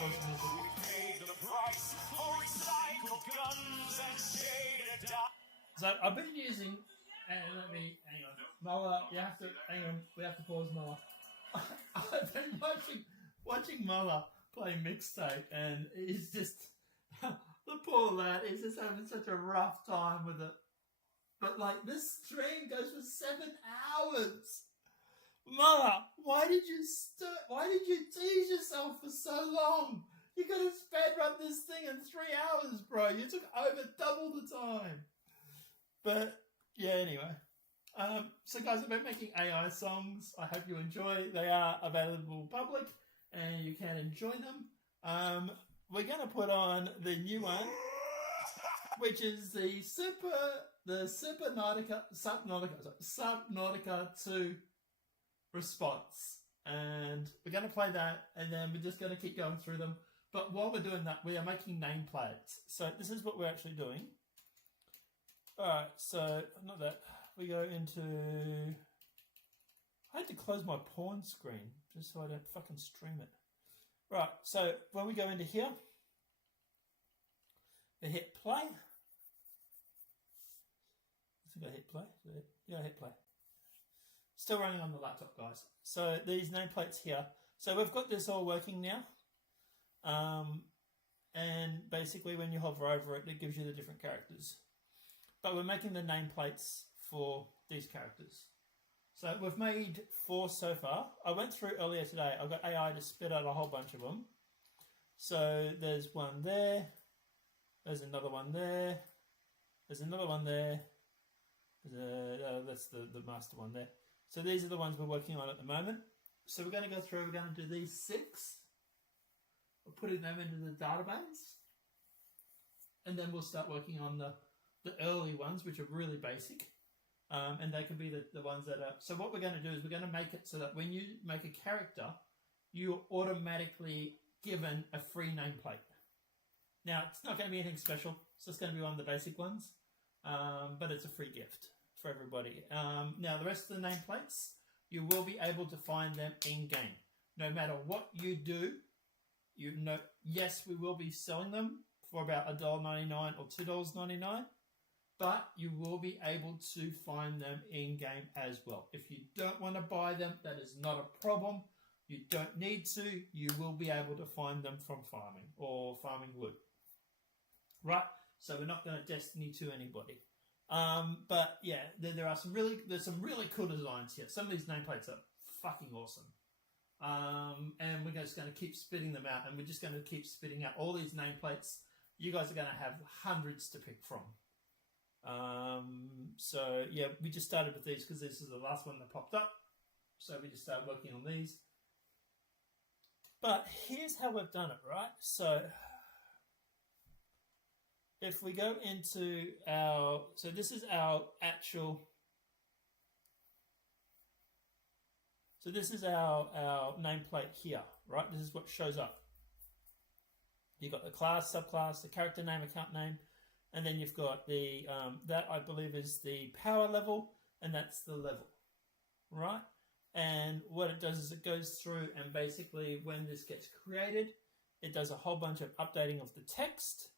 pause the music. So I've been using, let me, hang on. Mola, you have to, hang on, we have to pause Mola. I've been watching Mola play Mixtape, and he's just, the poor lad is just having such a rough time with it. But like, this stream goes for 7 hours. Mola, why did you tease yourself for so long? You could have sped run this thing in 3 hours, bro. You took over double the time. But yeah, anyway. So guys, I've been making AI songs. I hope you enjoy. They are available public, and you can enjoy them. We're going to put on the new one, which is the Subnautica 2 response. And we're going to play that, and then we're just going to keep going through them. But while we're doing that, we are making nameplates. So this is what we're actually doing. Alright, so, not that. We go into... I had to close my porn screen, just so I don't fucking stream it. Right, so when we go into here, we hit play. I think I hit play. Yeah, I hit play. Still running on the laptop, guys. So these nameplates here. So we've got this all working now. And basically when you hover over it, it gives you the different characters. But we're making the nameplates for these characters. So we've made 4 so far. I went through earlier today. I got AI to spit out a whole bunch of them. So there's one there. There's another one there. There's another one there. That's the master one there. So these are the ones we're working on at the moment. So we're going to go through, we're going to do these 6. We're putting them into the database. And then we'll start working on the early ones, which are really basic. And they can be the ones that are... So what we're going to do is we're going to make it so that when you make a character, you're automatically given a free nameplate. Now, it's not going to be anything special. It's just going to be one of the basic ones. But it's a free gift for everybody. Now, the rest of the nameplates, you will be able to find them in-game. No matter what you do, you know, yes, we will be selling them for about $1.99 or $2.99. But you will be able to find them in-game as well. If you don't want to buy them, that is not a problem. You don't need to. You will be able to find them from farming or farming wood. Right? So we're not going to Destiny to anybody. But yeah, there's some really cool designs here. Some of these nameplates are fucking awesome. And we're just going to keep spitting them out, and we're just going to keep spitting out all these nameplates. You guys are going to have hundreds to pick from. So yeah, we just started with these because this is the last one that popped up. So we just started working on these. But here's how we've done it, right? So if we go into our, so this is our actual, so this is our nameplate here, right? This is what shows up. You've got the class, subclass, the character name, account name, and then you've got the, that I believe is the power level, and that's the level, right? And what it does is it goes through, and basically when this gets created, it does a whole bunch of updating of the text.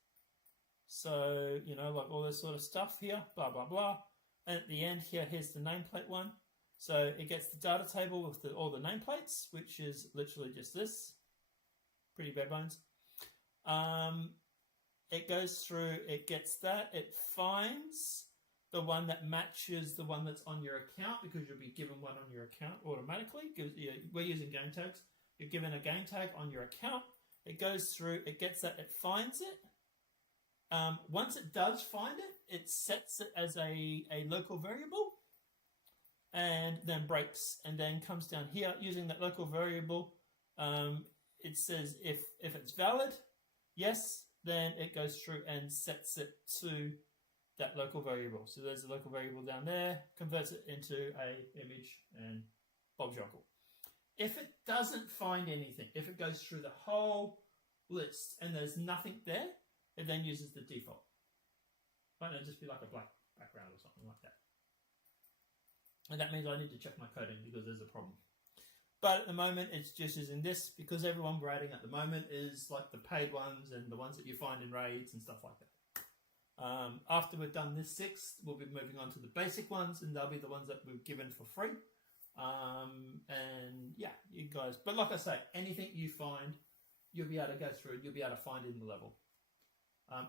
So, you know, like all this sort of stuff here, blah, blah, blah. And at the end here, here's the nameplate one. So it gets the data table with all the nameplates, which is literally just this. Pretty bare bones. It goes through, it gets that, it finds the one that matches the one that's on your account, because you'll be given one on your account automatically. We're using game tags. You're given a game tag on your account. It goes through, it gets that, it finds it. Once it does find it, it sets it as a local variable, and then breaks, and then comes down here using that local variable. It says if it's valid, yes, then it goes through and sets it to that local variable. So there's a local variable down there, converts it into a image, and Bob's your uncle. If it doesn't find anything, if it goes through the whole list and there's nothing there, it then uses the default. Might not just be like a black background or something like that. And that means I need to check my coding because there's a problem. But at the moment, it's just using this because everyone we're adding at the moment is like the paid ones and the ones that you find in raids and stuff like that. After we've done this 6, we'll be moving on to the basic ones, and they'll be the ones that we've given for free. And yeah, you guys. But like I say, anything you find, you'll be able to go through. You'll be able to find in the level.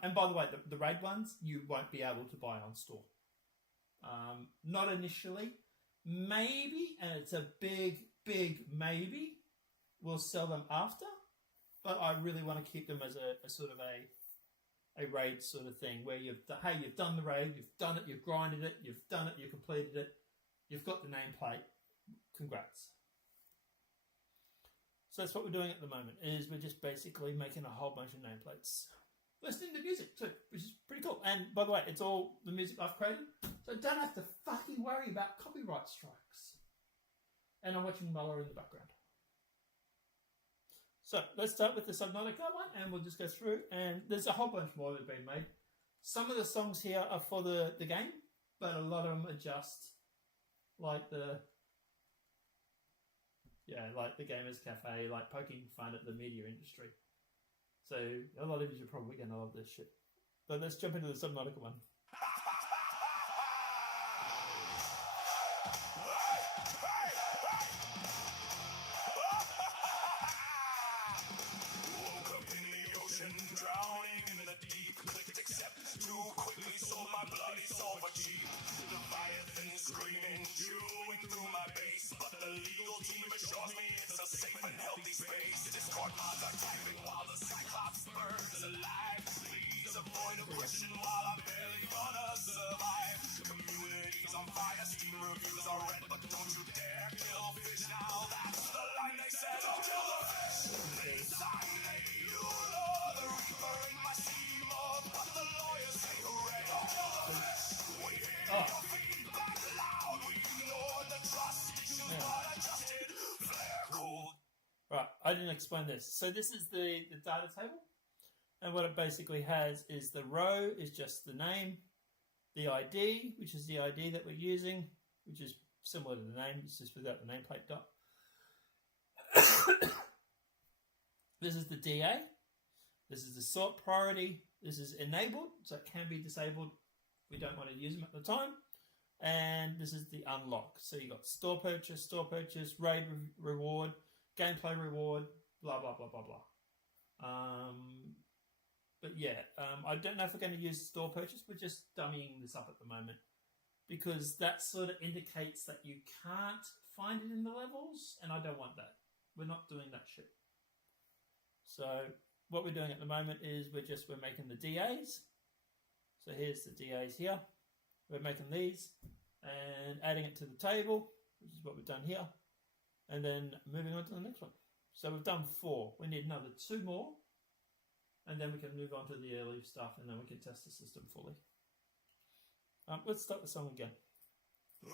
And by the way, the raid ones you won't be able to buy on store. Not initially. Maybe, and it's a big maybe, we'll sell them after. But I really want to keep them as a sort of a raid sort of thing where you've done the raid, you've done it, you've grinded it, you've done it, you've completed it, you've got the nameplate. Congrats. So that's what we're doing at the moment, is we're just basically making a whole bunch of nameplates. Listening to music too, which is pretty cool. And by the way, it's all the music I've created, so I don't have to fucking worry about copyright strikes. And I'm watching Muller in the background. So let's start with the Subnautica one, and we'll just go through. And there's a whole bunch more that have been made. Some of the songs here are for the game, but a lot of them are just like the Gamers Cafe, like poking fun at the media industry. So a lot of you are probably going to love this shit. But let's jump into the Subnautica one. Drowning in the deep, clicked accept too quickly, so my bloody soul achieved. Leviathan screaming, chewing through my base, but the legal team assures me it's a safe and healthy space. Discord mods are typing while the Cyclops burns alive. Please avoid aggression while I'm barely gonna survive. Communities on fire, Steam reviews are red, but don't you dare kill fish now. That's the line they said. Don't kill the fish. Please sign you know the reaper in my steam of, but the lawyers say hooray. Don't kill the fish. We hear your feedback loud. We ignore the trust issues, but adjusted. Flare cool. Right, I didn't explain this. So this is the data table. And what it basically has is the row is just the name, the ID, which is the ID that we're using, which is similar to the name, it's just without the nameplate dot. This is the DA. This is the sort priority. This is enabled, so it can be disabled if we don't want to use them at the time. And this is the unlock. So you got store purchase, raid reward, gameplay reward, blah, blah, blah, blah, blah. But yeah, I don't know if we're going to use store purchase. We're just dummying this up at the moment because that sort of indicates that you can't find it in the levels, and I don't want that. We're not doing that shit. So what we're doing at the moment is we're making the DAs. So here's the DAs here. We're making these and adding it to the table, which is what we've done here, and then moving on to the next one. So we've done 4. We need another 2 more. And then we can move on to the early stuff, and then we can test the system fully. Let's start the song again. Woke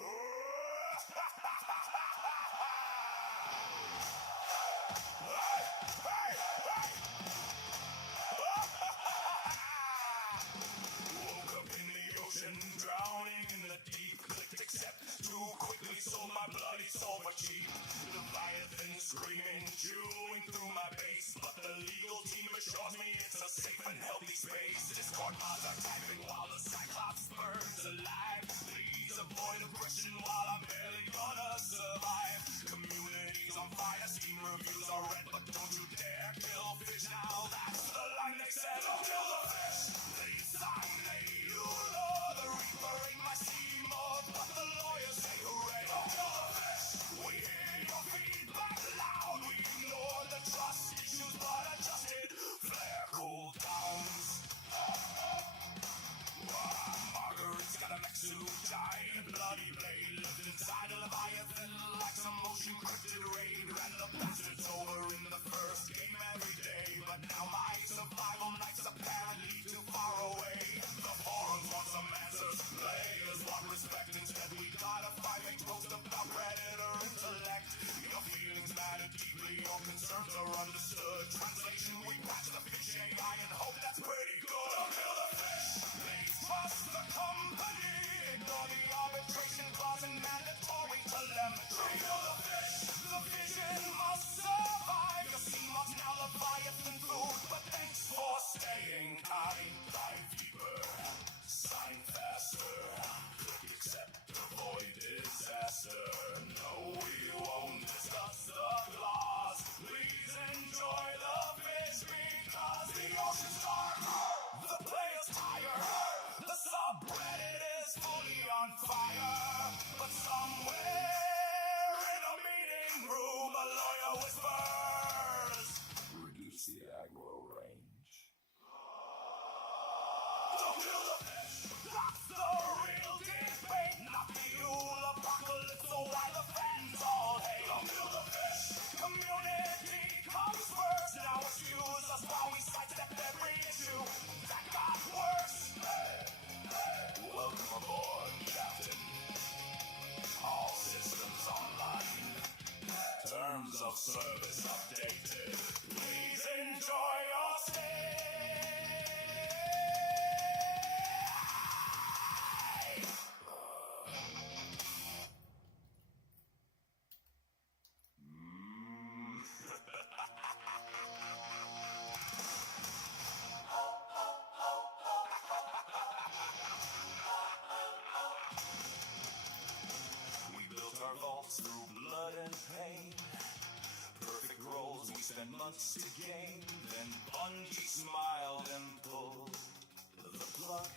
up in the ocean, drowning in the deep, clicked accept too quickly, so my bloody soul achieved. Leviathan screaming, chewing through my base, but the legal team assures me it's a safe and healthy space. Discord mods are typing while the Cyclops burns alive. Please avoid aggression while I'm barely gonna survive. Communities on fire, Steam reviews are red, but don't you dare kill fish now. That's the line they said. Don't kill the fish. Please sign you know the reaper in my steam of, but the lawyers say hooray. Don't kill the fish. We hear your feedback loud. We ignore the trust issues, but adjusted. Flare cool downs. Margaret's got a mech suit, giant bloody blade, lived inside a Leviathan like some motion cryptid raid. Ran the bastards over in fire. But somewhere in a meeting room, a lawyer whispers, reduce the aggro range. Don't kill the fish, that's the real debate. Not the Yule apocalypse, so why the fans all hate. Don't kill the fish, community comes first. Now excuse us while we sidestep every issue that got worse. Welcome aboard, Captain. All systems online. Terms of service updated. Please enjoy your stay. We built our vaults through blood and pain. Perfect roles we spent months to gain. Then Bungie smiled and pulled the plug.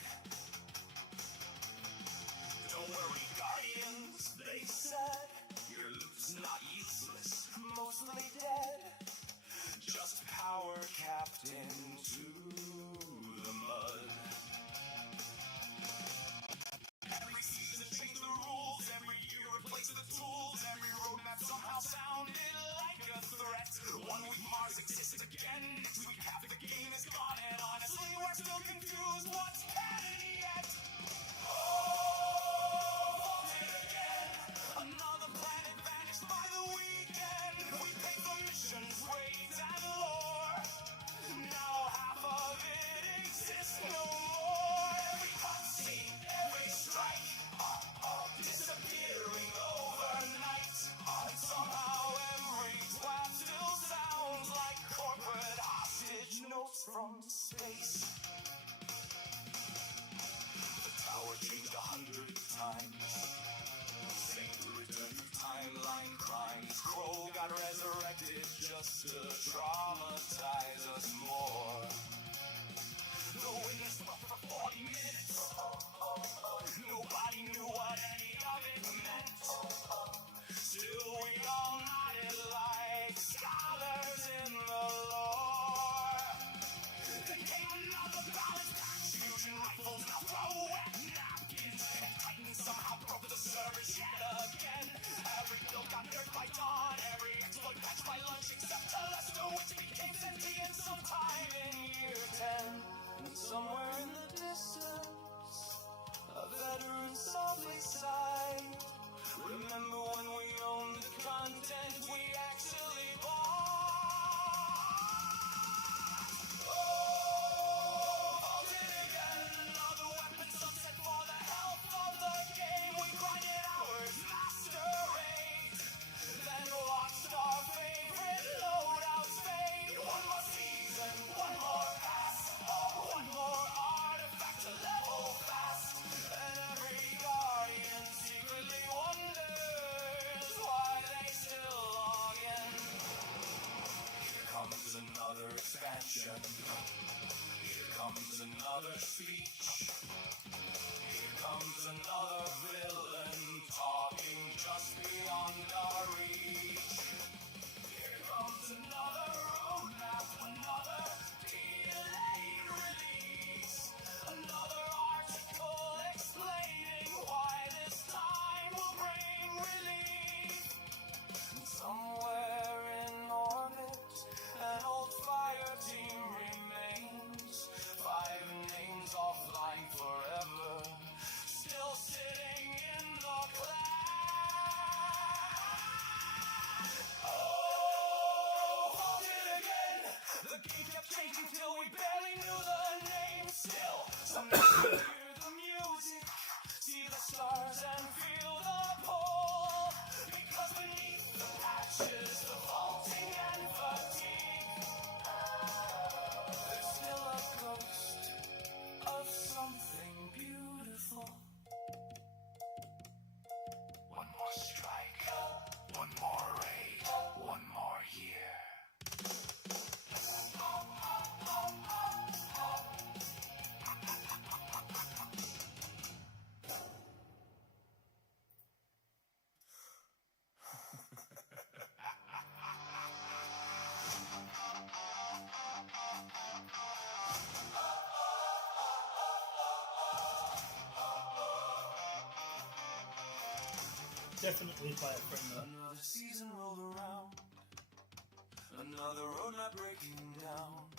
Don't worry, Guardians, they said. Your loot's not useless, mostly dead. Just power capped into the mud. Every season changed the rules, every year replaced the tools, every roadmap somehow sounded like a threat. 1 week Mars exists again, next week half the game is gone, and honestly we're still confused, what's canon yet? Oh, vaulted again, another planet vanished by the weekend. We paid for missions, raids, and lore. Now half of it exists no more. Every cutscene, every strike, disappearing overnight. And somehow every twat still sounds like corporate hostage notes from space. The tower changed 100 times. Saint returned to timeline crimes. Crow got resurrected just to traumatize us more. The witness slept for 40 minutes. Nobody knew what any of it meant. Still we all nodded like scholars in the lore. Then came another balance patch. Fusion rifles now throw wet napkins. And Titan somehow broke the service yet again. Every build got nerfed by dawn. Every exploit patched by lunch except Telesto definitely player friendly. Another season rolled around. Another road not breaking down.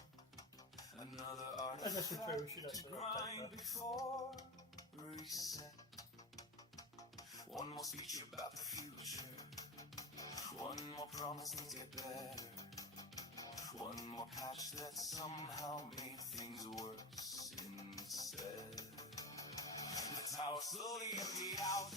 Another That's actually true, we should to actually grind update that. before reset. One more speech about the future. One more promise things get better. One more patch that somehow made things worse instead. The tower slowly emptied out.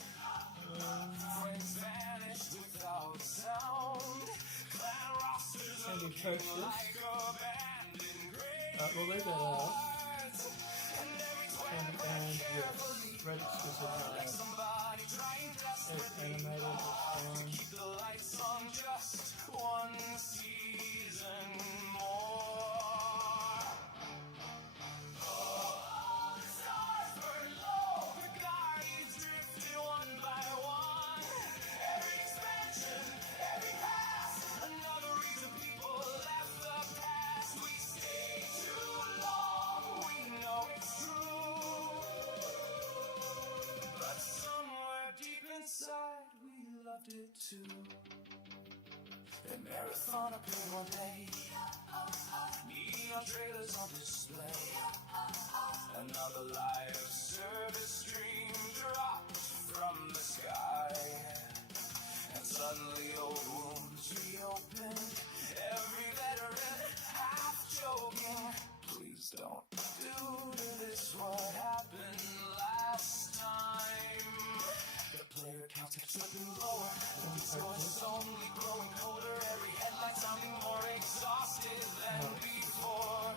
Friends vanished without sound. Clan rosters And we looking purchased. like abandoned graves. Well, there they are. And every And yes, red exclusive somebody trying it's animated, it's keep the lights on just one season more. Oh, the stars burn low, the guardians drifted one by one. Every expansion, every pass, another reason people left the past. We stay too long, we know it's true. But somewhere deep inside, we loved it too. A marathon appeared one day, neon trailers on display. Another live service stream dropped from the sky, and suddenly old wounds reopened. Every veteran half joking, please don't do to this what happened last time. The player count kept slipping lower. The score is only growing colder. Every headline sounding more exhausted than before.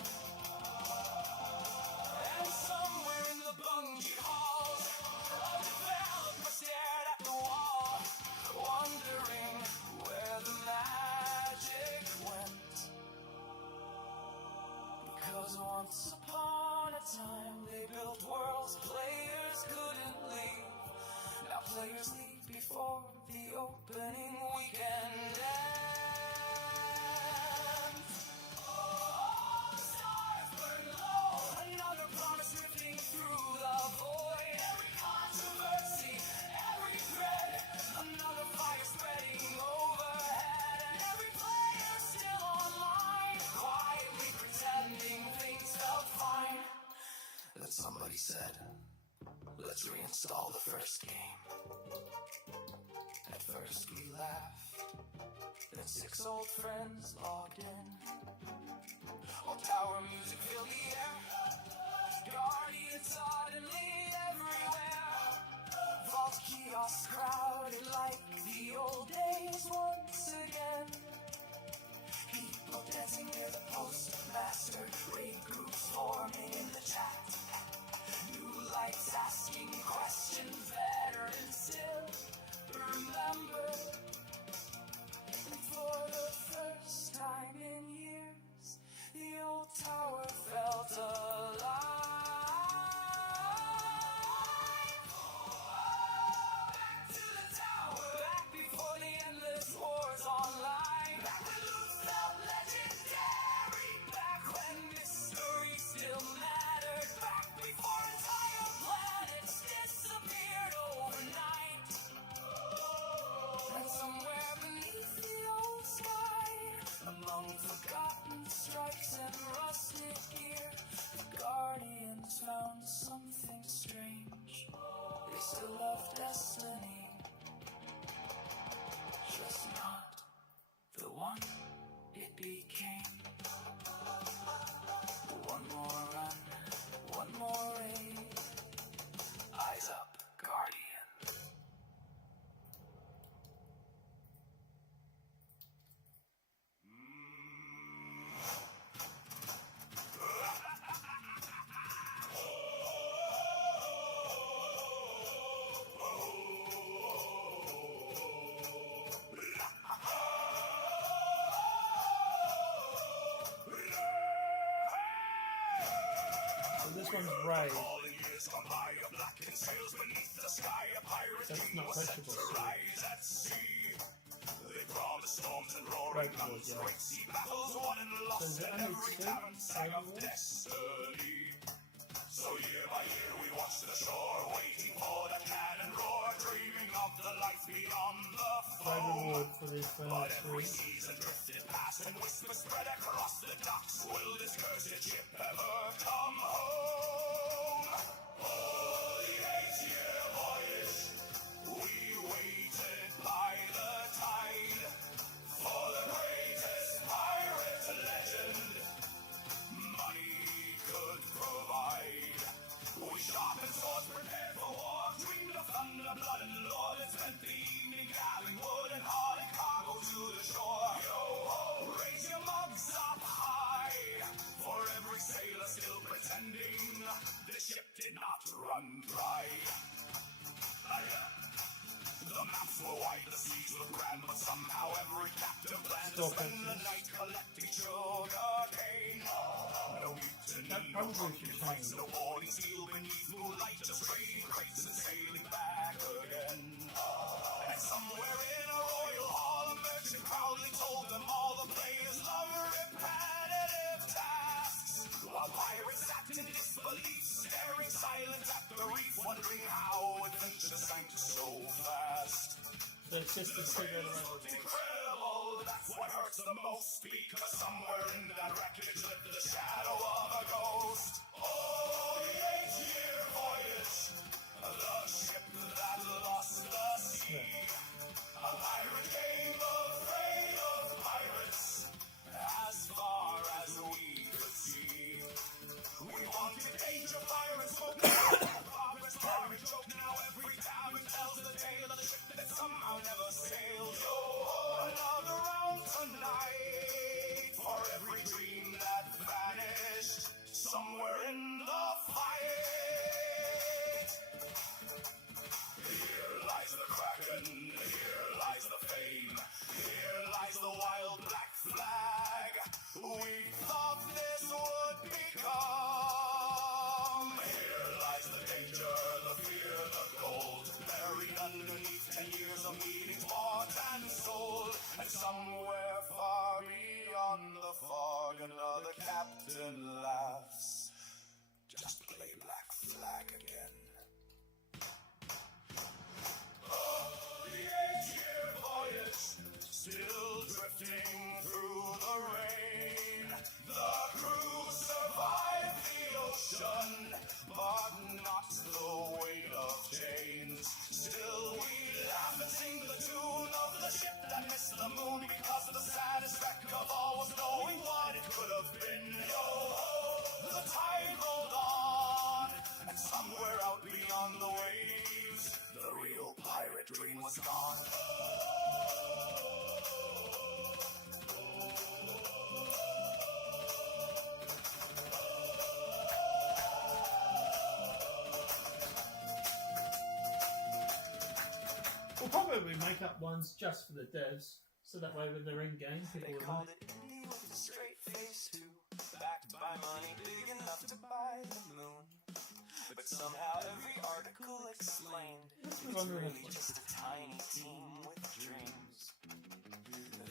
And somewhere in the bungee halls, a developer stared at the wall, wondering where the magic went. Because once upon a time they built worlds players couldn't leave. Now players leave before the opening weekend ends. Oh, the stars burn low. Another promise drifting through the void. Every controversy, every thread. Another fire spreading overhead. And every player still online, quietly pretending things felt fine. Then somebody said, let's reinstall the first game. At first we laughed, then 6 old friends logged in. All power music filled the air, Guardians suddenly everywhere. Vault kiosks crowded like the old days once again. People dancing near the postmaster, raid groups forming in the chat. New lights asking questions, veterans still remember. And for the first time in years, the old tower felt alive. Back to the tower, back before the endless wars online. Back when loot felt legendary, back when mystery still mattered, back before entire planets disappeared overnight. And somewhere beneath the old sky, among forgotten stripes and rusted gear, the Guardians found something strange. They still loved destiny, just not the one it became. One more run, one more raid. Eyes up, Guardian. So this one's raid. All the years come by, a blackened sails beneath the sky. A pirate That's king not was set vegetable to soup. rise at sea. They promised storms and roaring Vegetable, guns, yeah. great sea battles won and So lost, is it and only every two tavern sang of vegetable? destiny. So year by year we watched the shore, waiting for the cannon roar, dreaming of the lights beyond. is for But every 3. season drifted past and whispers spread across the docks. Will this cursed ship ever come home? Oh, the 8-year voyage. We waited by the tide for the greatest pirate legend money could provide. We sharpened swords, prepared for war, dreamed of thunder, blood, and lore, and spent the evening gathering wood and hauling cargo to the shore. Yo ho, raise your mugs up high, for every sailor still pretending the ship did not run dry. The maps were wide, the seas were grand, but somehow every captain planned to spend the night collecting sugar cane. No mutiny, no fights, no boarding, steel beneath moonlight, just trading crates and sailing back again. And somewhere in a royal hall, a merchant proudly told them all the players love repetitive tasks, while pirates sat in disbelief, staring silent at the reef, wondering how adventure sank so fast. So it's just a cigarette around. Incredible, that's what hurts the most, because somewhere in that wreckage lived the shadow of a ghost. Oh, the 8-year voyage, the ship that lost the sea, a pirate game afraid of pirates, as far as we could see. We wanted age of pirates, progress, pirate joke, now every tavern tells the tale of the ship that somehow never sailed. Yo, another round tonight, for every dream that vanished somewhere in the fight. Here lies the Kraken, here lies the fame, here lies the wild black flag we thought this would become. Here lies the danger, the fear, the gold, buried underneath 10 years of meetings bought and sold. And somewhere far beyond the fog, another captain laughs. Just play Black Flag again. Oh, the 8-year voyage, still drifting through the rain. The crew survived the ocean, but not the weight of chains. Still we laugh and sing the tune of the ship that missed the moon, because the saddest wreck of all was knowing what it could have been. Yo ho, the tide rolled on, and somewhere out beyond the waves, the real pirate dream was gone. We'll probably make up ones just for the devs, so that way when they're in game, people They will called know. it indie with a straight face too, backed by money big enough to buy the moon. But somehow every article explained it's really just a tiny team with dreams.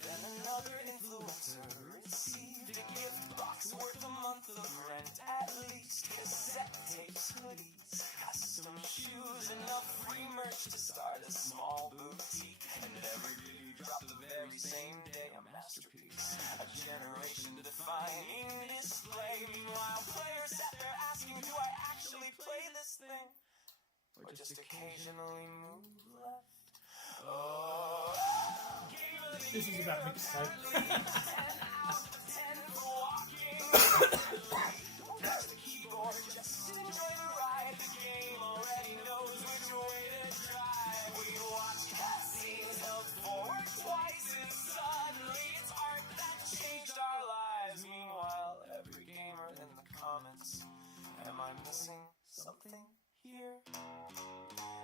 Then another influencer received a gift box worth a month of rent, at least cassette tapes, hoodies, custom shoes, enough free merch to start a small boutique. And every review dropped the very same day, a masterpiece, a generation-defining display. Meanwhile, players sat there asking, do I actually play this thing, or just occasionally move left? Oh, This is about mixtape. 10 out of 10 for walking. Don't touch the keyboard, just enjoy the ride. The game already knows which way to drive. We watch cutscenes held forward twice, and suddenly it's art that changed our lives. Meanwhile, every gamer in the comments, am I missing something here?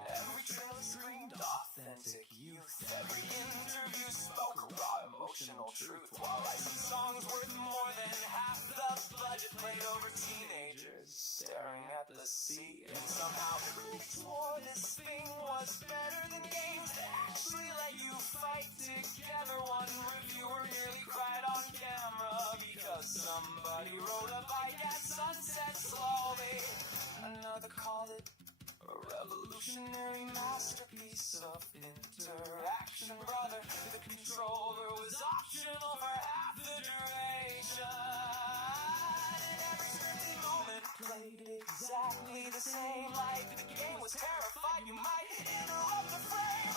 Every trailer screamed authentic youth. Every interview spoke raw emotional truth. While licensed songs worth more than half the budget played over teenagers staring at the sea. And somehow critics swore this thing was better than games that actually let you fight together. One reviewer nearly cried on camera because somebody rode a bike at sunset slowly. Another called it A revolutionary masterpiece of interaction, brother. The controller was optional for half the duration. And every certain moment played exactly the same. Like the game was terrified, you might interrupt the frame.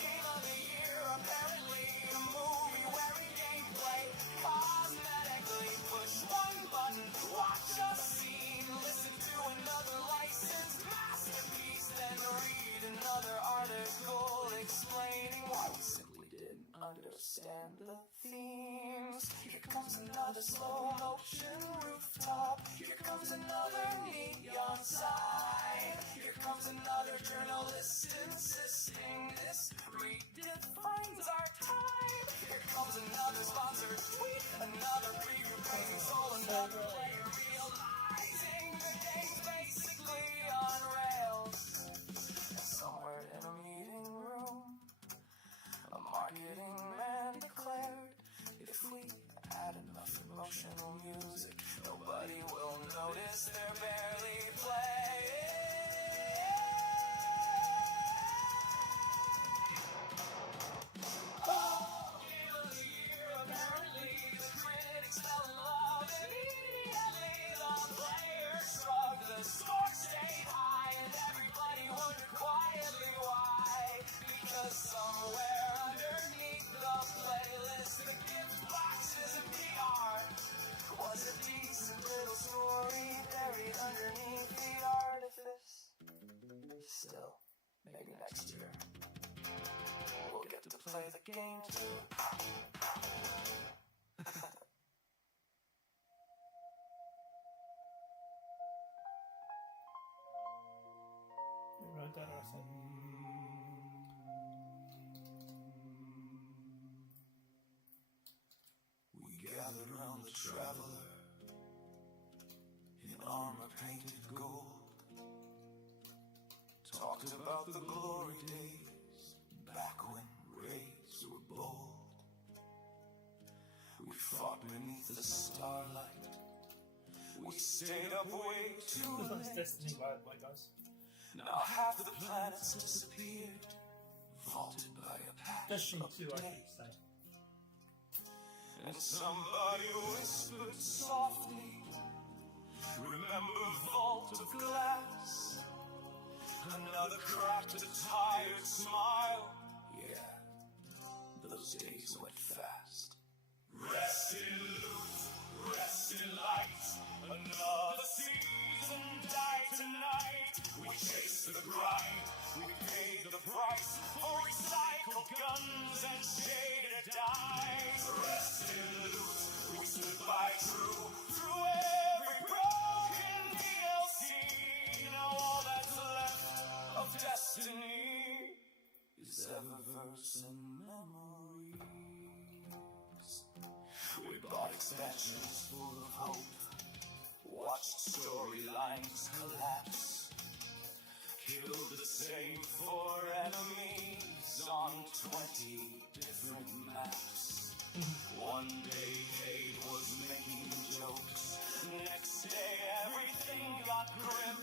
Game of the year, apparently. A movie wearing gameplay. Cosmetically push one button, watch a scene, listen to another licensed masterpiece, then read another article explaining why we simply didn't understand the themes. Here comes another slow motion rooftop. Here comes another neon sign. Here comes another journalist insisting this redefines our time. Here comes another sponsored tweet, another preview praising soul, another player realizing the game's basically on rails. And somewhere in a meeting room, a marketing man declared, if we add enough emotional music, nobody will notice they're barely playing. Game of the year, apparently the critics fell in love. Immediately the players shrugged, the score stayed high, and everybody wondered quietly why. Because somewhere underneath the playlist, the gift boxes and PR was a decent little story buried underneath the artifice. Still, maybe next year we'll get to play the game too. Right, that I said. We gathered around the traveler in armor painted gold. Talked about the glory days back when raids were bold. We fought beneath the starlight. We stayed up way too This one's late. Destiny by guys. Now half the planets disappeared, vaulted by a patch Destiny of 2, I day. should say. And somebody whispered softly, remember Vault of Glass? Another cracked a tired smile. Yeah, those days went fast. Rest in loot, rest in light. Another season died tonight. We chased the grind, we paid the price for recycled guns and shaded dice. Rest in loot, we stood by true through every broken DLC. Now all that's left of destiny is Eververse and memories. We bought expansions full of hope, watched storylines collapse, killed the same 4 enemies on 20 different maps. One day Cade was making jokes, next day everything got grim.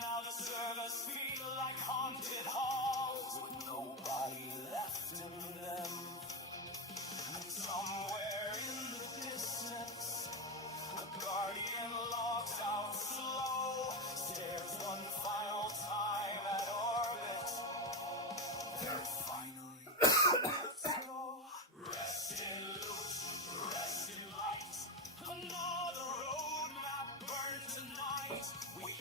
Now the servers feel like haunted halls with nobody left in them. And somewhere in the distance, a guardian logs out slow, stares one final time at orbit. Then finally, let's go. Rest in loot, rest in light. Another roadmap burned tonight. We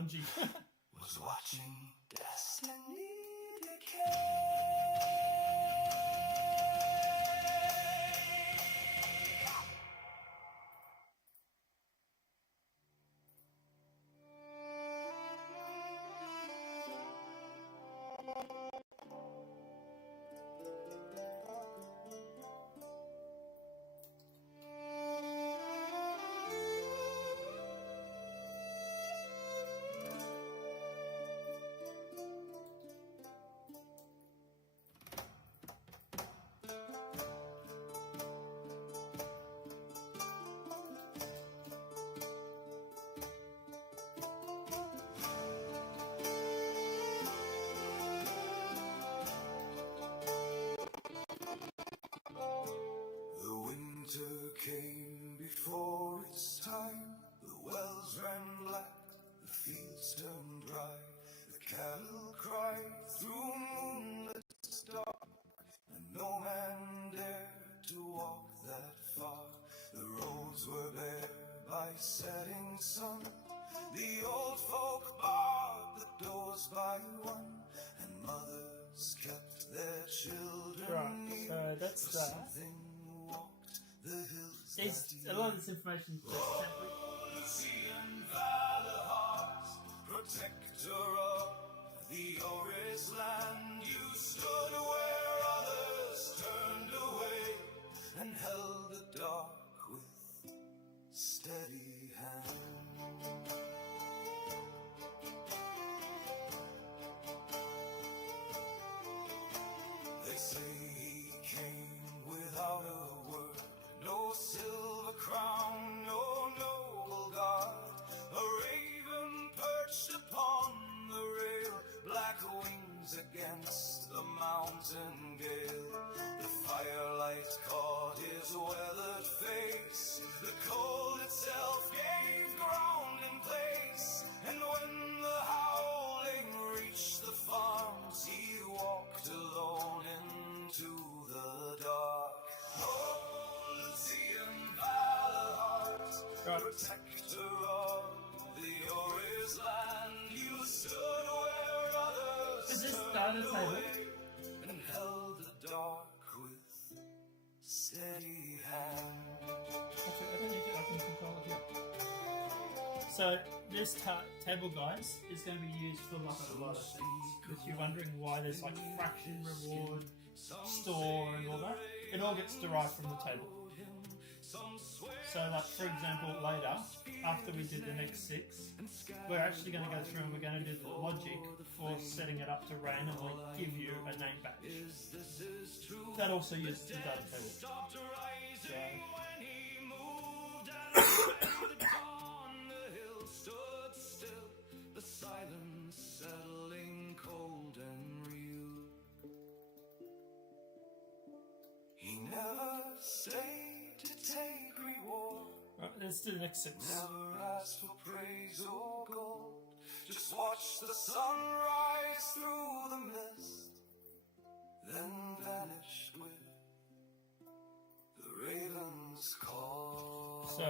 Bungie. Was watching destiny The winter came before its time. The wells ran black, the fields turned dry. The cattle cried through moonlit dark, and no man dared to walk that far. The roads were bare by setting sun. The old folk barred the doors by one, and mothers kept their children Right, near. so that's For that. something walked the hills It's, that a lot of this information is just temporary. Lucian Valor Heart, protector of the Oris land, you stood where others turned away and held the dark with steady hand. They say he came without a word, no silver crown, no noble guard. A raven perched upon the rail, black wings against the mountain gale. The firelight caught his weathered face, the cold itself gave ground in place. And when the howling reached the farms, he walked alone into the dark. Oh, Lucian Valor Heart, Right. protector of the Oris land, you stood where others Is this turned data table? away and held the dark with steady hand. Actually, I don't need to, I can control it here. So, this table, guys, is going to be used for like a lot of things. If you're wondering why there's like fraction reward, store, and all that, it all gets derived from the table. So, like for example, later, after we did the next 6, we're actually going to go through and we're going to do the logic for setting it up to randomly give you a name badge. That also uses the data table. So, The silence settling cold and real. He never stayed to take reward, right, let's do the next 6. never asked for praise or gold. Just watch the sun rise through the mist, then vanished with the raven's call. So,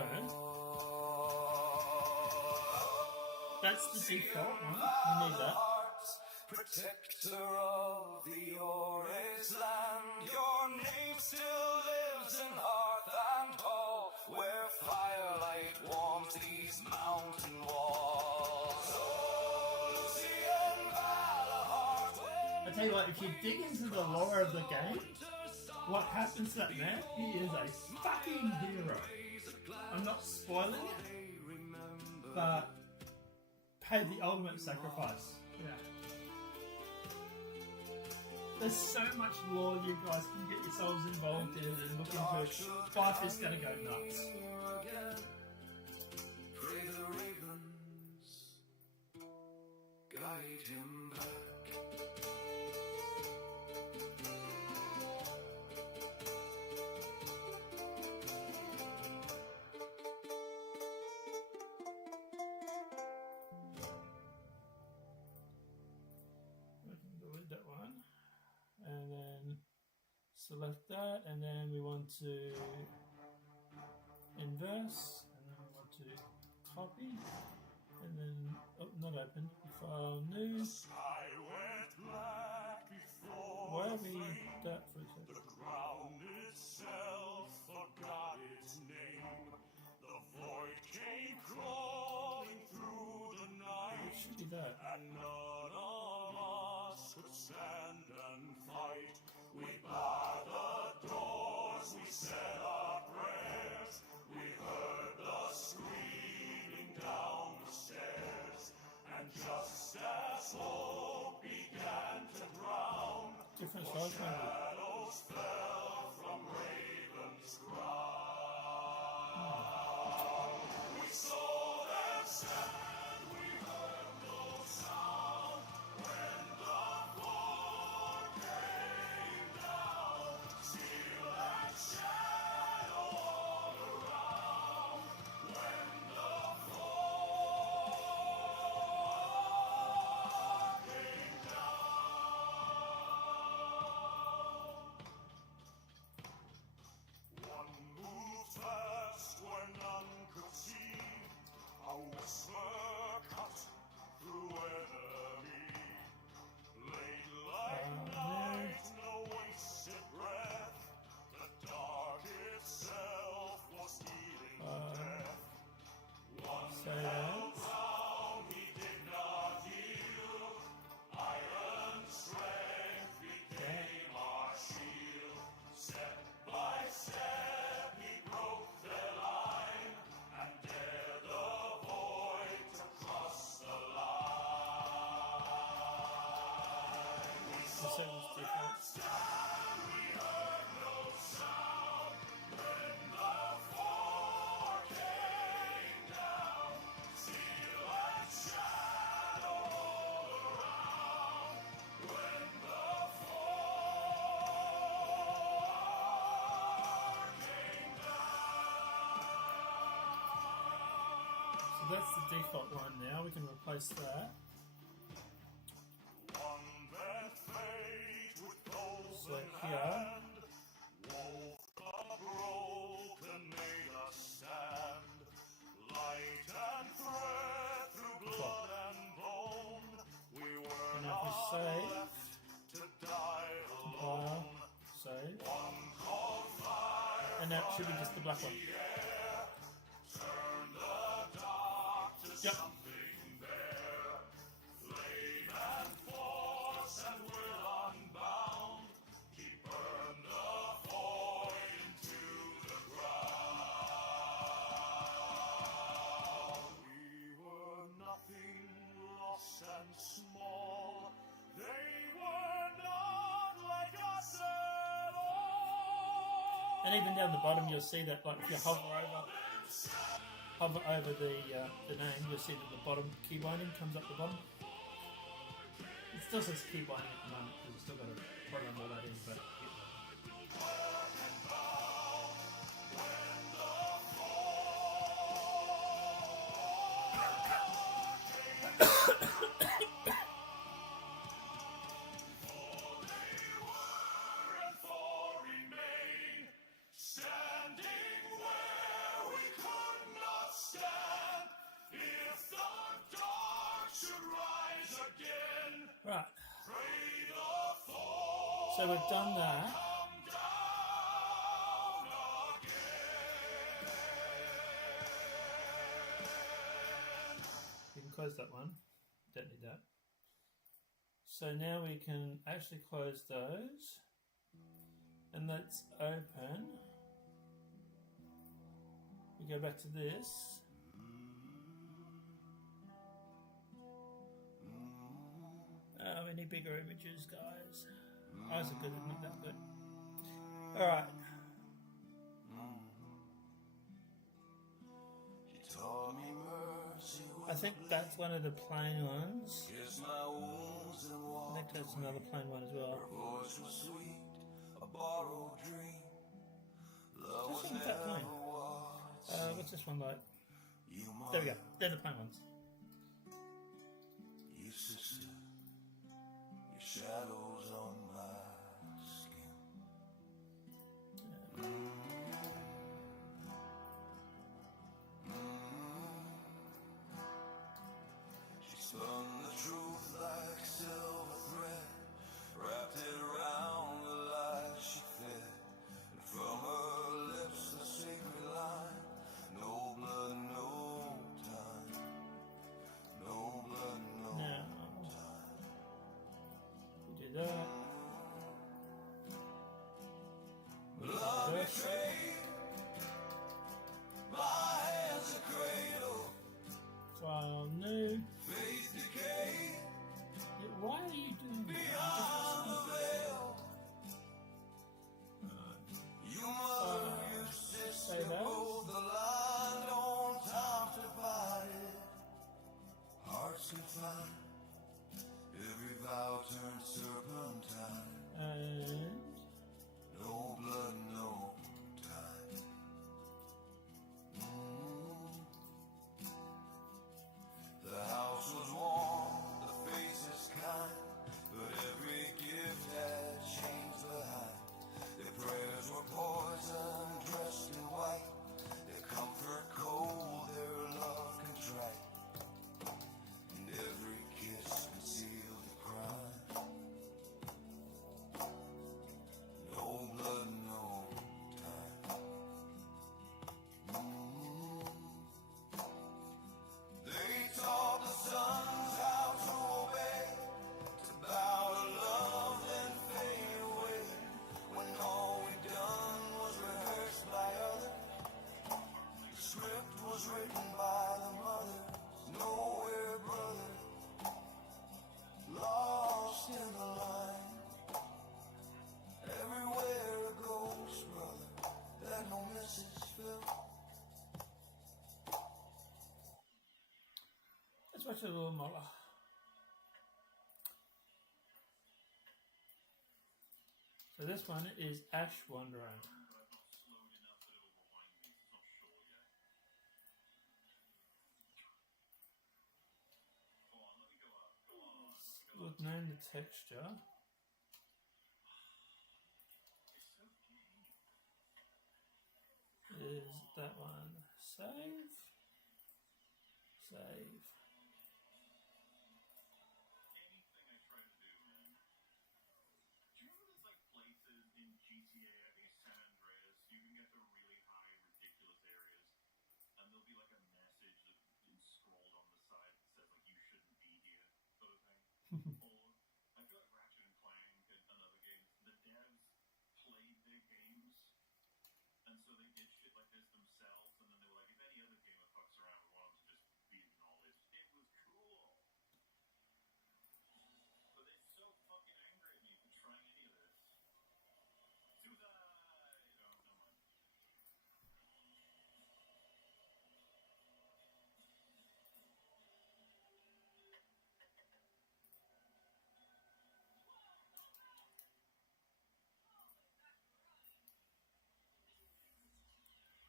that's the default one. We need that. Protector of the Oris land, your name still lives in hearth and hall, where firelight warms these mountain walls. Oh, Lucian Valor Heart, I tell you what, if you dig into the lore of the game, what happens to that man? He is a fucking hero. I'm not spoiling it, but pay the ultimate sacrifice. Yeah. There's so much lore you guys can get yourselves involved in and look into it. Life is gonna go nuts. pray the ravens guide him back. We can delete that one. And then select that, and then we want to inverse, and then we want to copy, and then Oh, not open. File new. Sky went black before Why the are we flame. that for a second? The ground itself forgot its name. The void came crawling through the It night, should be that. and none of us could stand and fight. We barred the doors, we said our prayers. We heard the screaming down the stairs, and just as hope began to drown, Different size maybe. shadows fell from Raven's crown. We saw them stand, we heard no sound. When the floor came down, steel and shadow all around. When the floor came down. One moved fast where none could see. A whisper cut through enemy. Late like night, no wasted breath. The dark itself was dealing death. One Say that. down, he did not yield. Iron strength became our shield. Step by step, he broke their line and dared the void to cross the line. We The set was different. stand, we heard no sound. When the floor came down, steel and shadow all around. When the floor came down. So that's the default one now. We can replace that. One that fate with golden So here, hand, Wolf the broken made us stand. Light and thread through blood and bone, we were and if we not save, left to die alone. save, One called fire, and that should be just the black one. turn the dark to Yep. something bare. Flame and force and will unbound. He burned the void into the ground. We were nothing, lost and small. They were not like us at all. And even down the bottom, you'll see that, like, if you hover over the name, you'll see that the bottom key binding comes up the bottom. It still says key binding at the moment because we've still got to program all that in, but And for remain, standing where we could not stand. If the dark should rise again, right. pray the fall So we've done that. come down again. You can close that one. Don't need that. So now we can actually close those. And let's open. We go back to this. We need bigger images, guys. Ours are good, not that good. Alright. He taught me mercy I think that's one of the plain ones. with my wounds and I think that's another plain one as well. voice was sweet, a borrowed dream. Love This one's that plain. What's this one like? There we go. They're the plain ones. You sister, your shadows on my skin. She File new. Why are you doing that? Say that. Every vow turned serpentine. And No blood, no time. The house was warm, the faces kind, but every gift had chains behind. Their prayers were poison, dressed in white. Their comfort cold, their love contrite. And every kiss concealed a crime. No blood, no time. They taught the sons how to obey, to bow to love and fade away. When all we'd done was rehearsed by others, the script was written by the mothers. Nowhere, brother, lost in the line. Everywhere a ghost, brother, that no misses felt. let's watch a little Mola. So this one is Ash Wanderer. We'll name the texture. Is that one save? Save.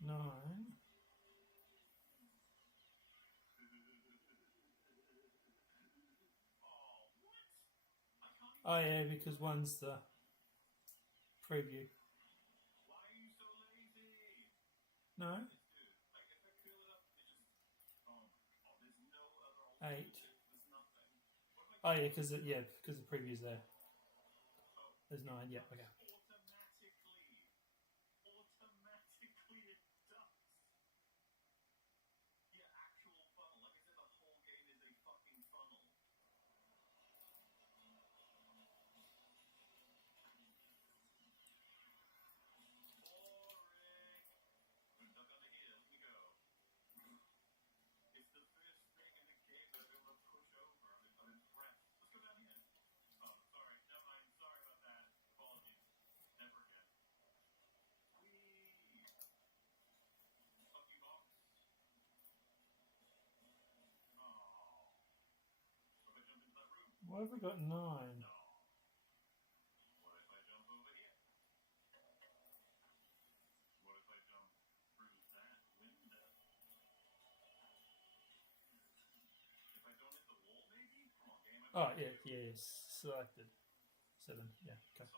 Nine. Oh yeah, because one's the preview. No. 8. Oh yeah, because the preview's there. There's 9. Yeah. Okay. Why have we got 9? Oh yeah, yes, selected. 7. Yeah. Okay.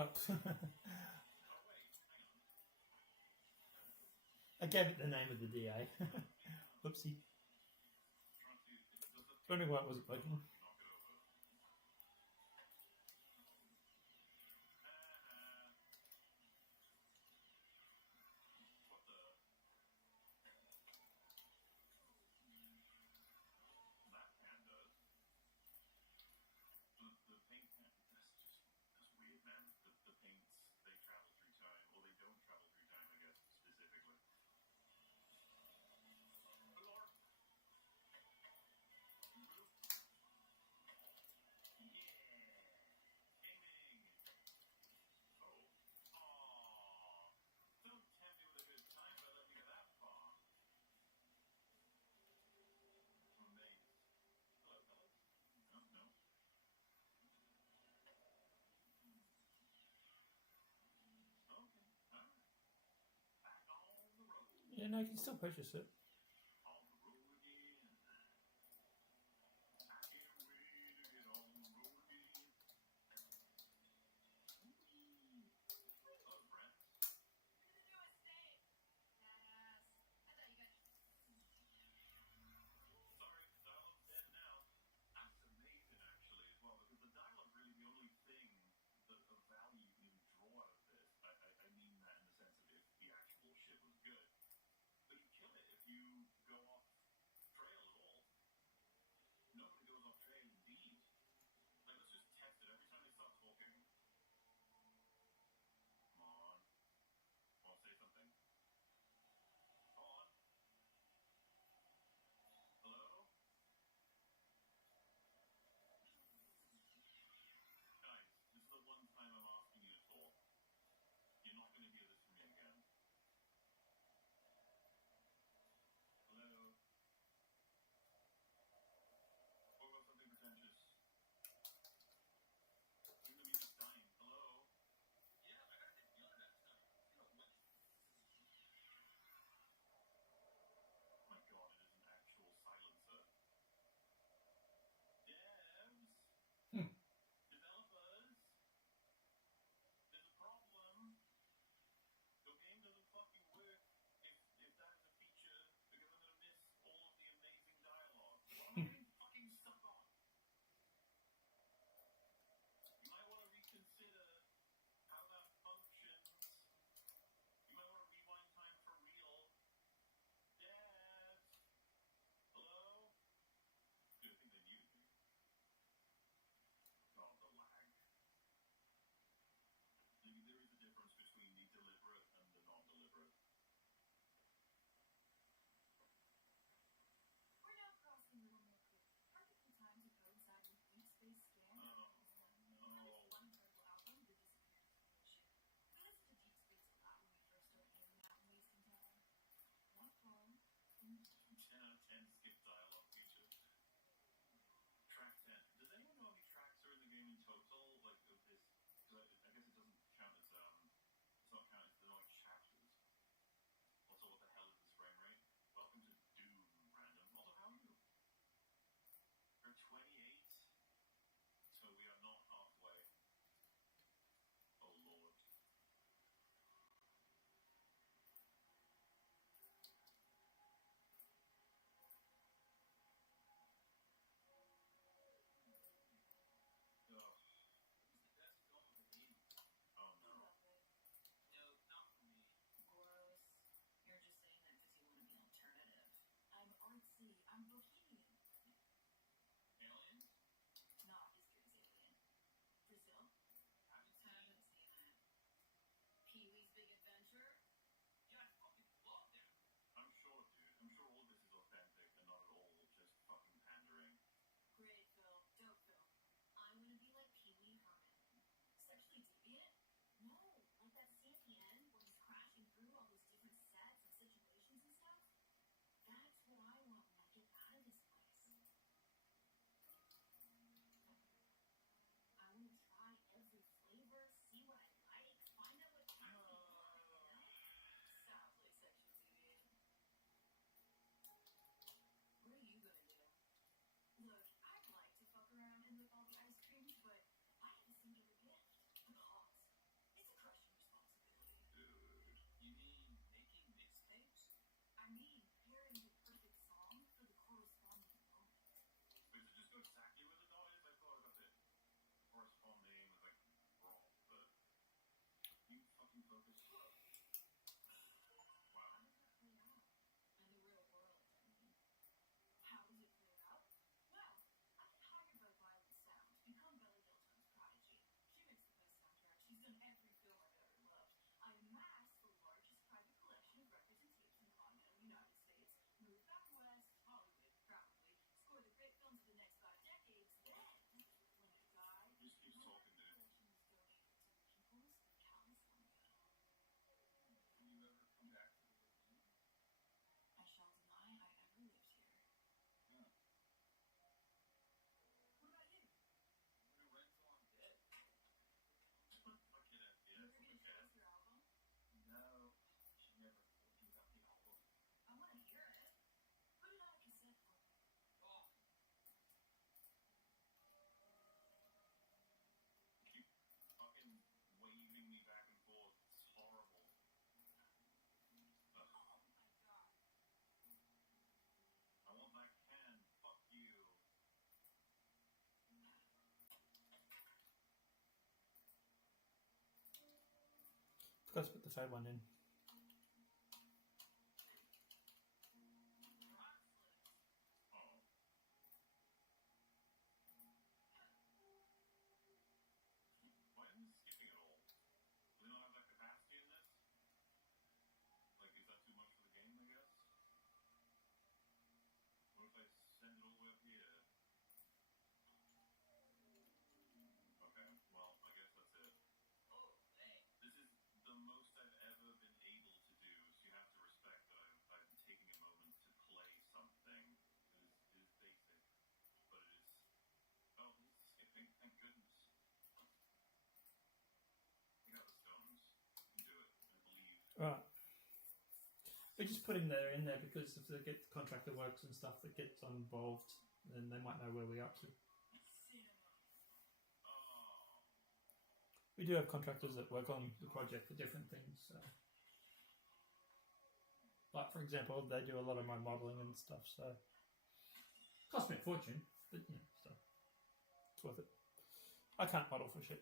Oh. I gave it the name of the DA. Whoopsie. Wondering why it wasn't working. Yeah, no, you can still purchase it. Forgot to put the fade one in. Why isn't this skipping at all? Do they not have that capacity in this? Like, is that too much for the game, I guess? What if I send it all the way up here? Okay, well, I guess that's it. This is the most I've ever been able to do, so you have to respect that I'm taking a moment to play something. It is basic, but it is... Oh, it is skipping, thank goodness. You got the stones. You can do it, I believe. Right. We're just putting that in there because if they get contractor works and stuff that gets involved, then they might know where we're up to. We do have contractors that work on the project for different things. So. Like, for example, they do a lot of my modelling and stuff, so... Cost me a fortune, but, you know, so... It's worth it. I can't model for shit.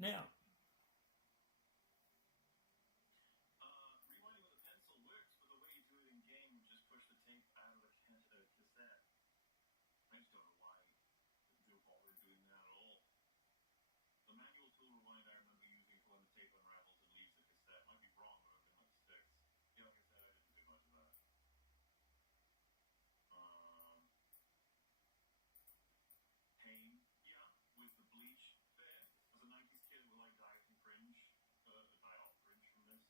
Now... Rewinding with a pencil works, but the way you do it in game, just push the tape out of the cassette. I just don't know why people bother doing that at all. The manual tool rewind I remember using for when the tape unravels and leaves the cassette might be wrong, but everything like sticks. Yeah, like I said, I didn't do much of that. Pain, yeah, with the bleach there. As a 90s kid, will I die from cringe? Die off cringe from this?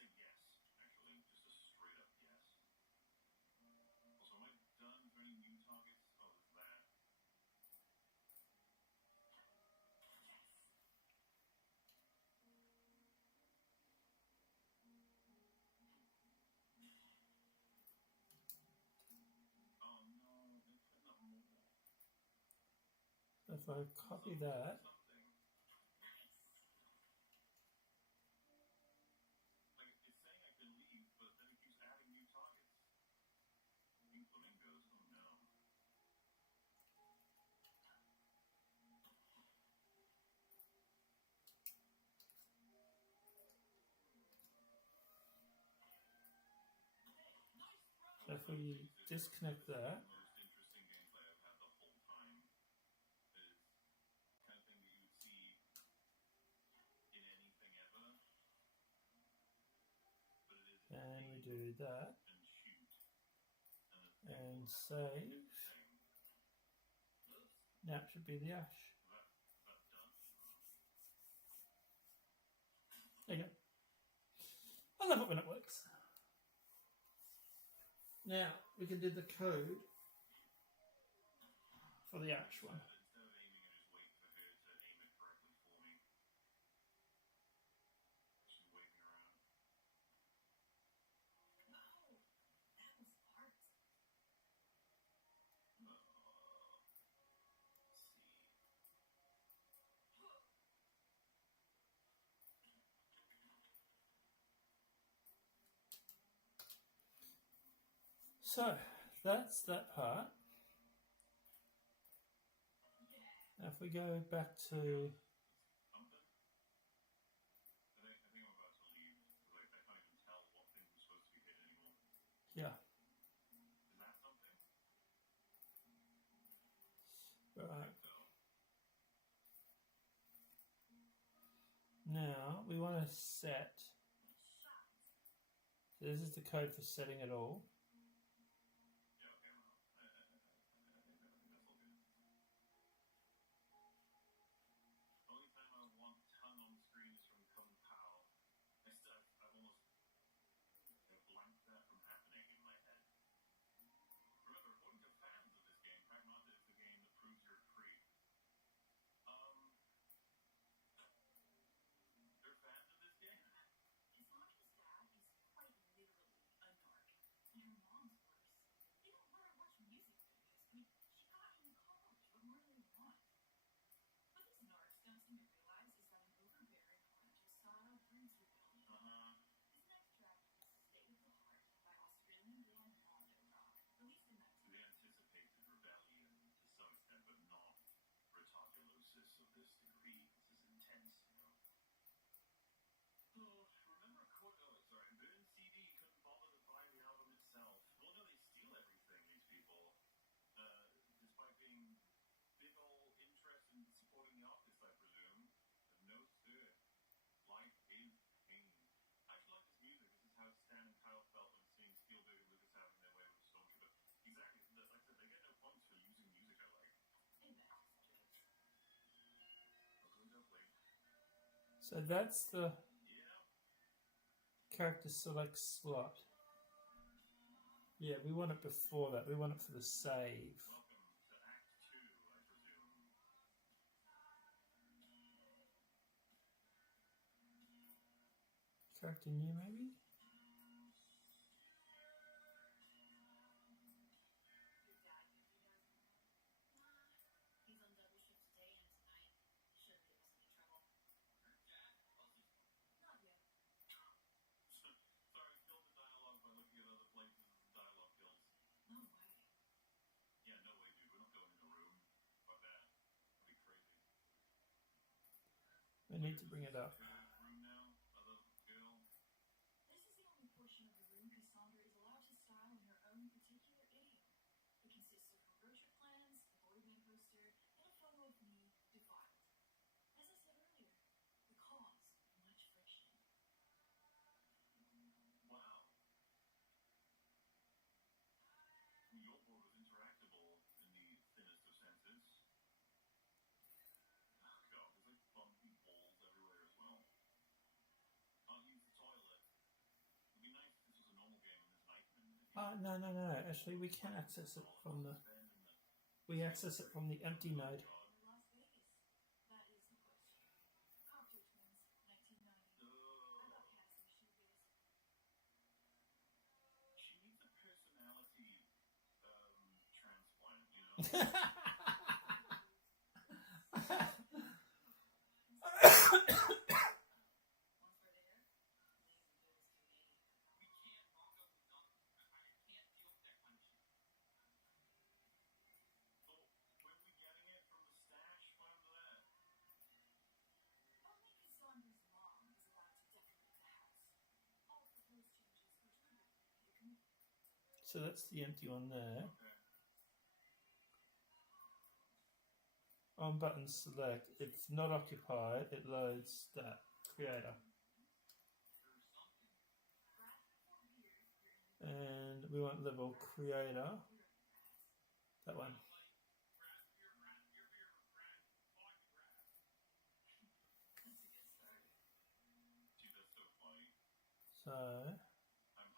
I say yes, actually, just a straight up yes. Also, am I done for any new targets? Oh, there's that. Oh no, they're putting up more. If I copy that... Something. Like, it's saying I can leave, but then it keeps adding new targets. New flamingos, oh no. So if we disconnect that... The most interesting gameplay I've had the whole time is the kind of thing that you would see in anything ever. But it is And we do that. and shoot. And save. Now it should be the ash. That's done. There you go. I love it when it works. Now we can do the code for the ash one. Instead of aiming, I just wait for her to aim it correctly for me. She's waving around. So that's that part. Now if we go back to Something? I think I'm about to leave. Like, I can't even tell what thing was supposed to be hit anymore. yeah, Is that something? right. So, Now we want to set. So this is the code for setting it all. yeah, okay, well, I think that's all good. Only time I want ton on screen is from Kung Pao. I've almost blanked that from happening in my head. Remember, according to fans of this game, Pragmata is the game that proves you're a creep. They're fans of this game? His mom and his dad is quite literally a dark. So that's the character select slot. Yeah, we want it before that. We want it for the save. Character new, maybe? Sorry, kill the dialogue by looking at other places as dialogue kills. No way. Yeah, no way, dude. We're not going in a room. Fuck that. That'd be crazy. We need to bring it up. Room now? Other girl? This is the only portion of the room Cassandra is allowed to style in her own particular idiom. It consists of her road trip plans, a boy band poster, and a photo of me defiled. As I said earlier, the cause of much friction. Wow. Your board was interactable in the thinnest of senses. Oh god, there's like bumpy balls everywhere as well. Can't use the toilet. It'd be nice if this was a normal game and there's an item in it. No. Actually, we can access it from the... We access it from the empty node. Las Vegas. That is the question. Copter Twins, 1990. I got cast in shoebiz. She needs a personality transplant, you know? Once we're there, lazy dudes do me. We can't rock up with nothing. I can't deal with that kind of shit. So, when we getting it from the stash? Why was that? Only Cassandra's mom is allowed to decorate the house. All proposed changes are triggered via command. So that's the empty one there. Okay. On button select, if not occupied, it loads that creator. And we want level creator. That one. Gee, that's so funny. So,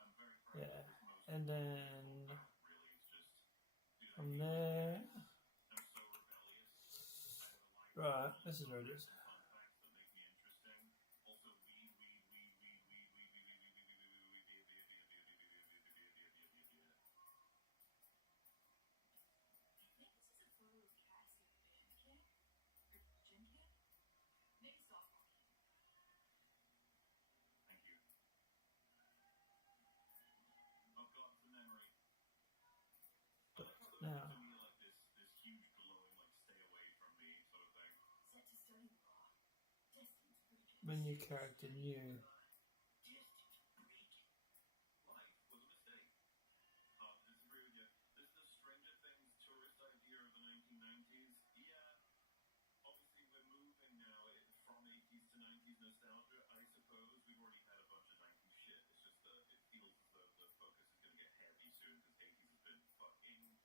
I'm very proud yeah. of this most And then really it's just dude, from there. I'm so rebellious. I have a life Right, this is where it is. fun facts that make me interesting. Also weed. Think this is a photo of Cass at the band camp? Or gym camp? Maybe softball camp. Thank you. Oh god, it's a memory. Now, To me like this huge glowing like stay away from me sort of thing. Set to study law. Destined for the menu character new. Life was a mistake. Disagree with you. This is a Stranger Things tourist idea of the 1990s. Yeah, obviously we're moving now from 80s to 90s nostalgia, I suppose. We've already had a bunch of 90s shit. It's just it feels as though the focus is going to get heavy soon because 80s has been fucking killed.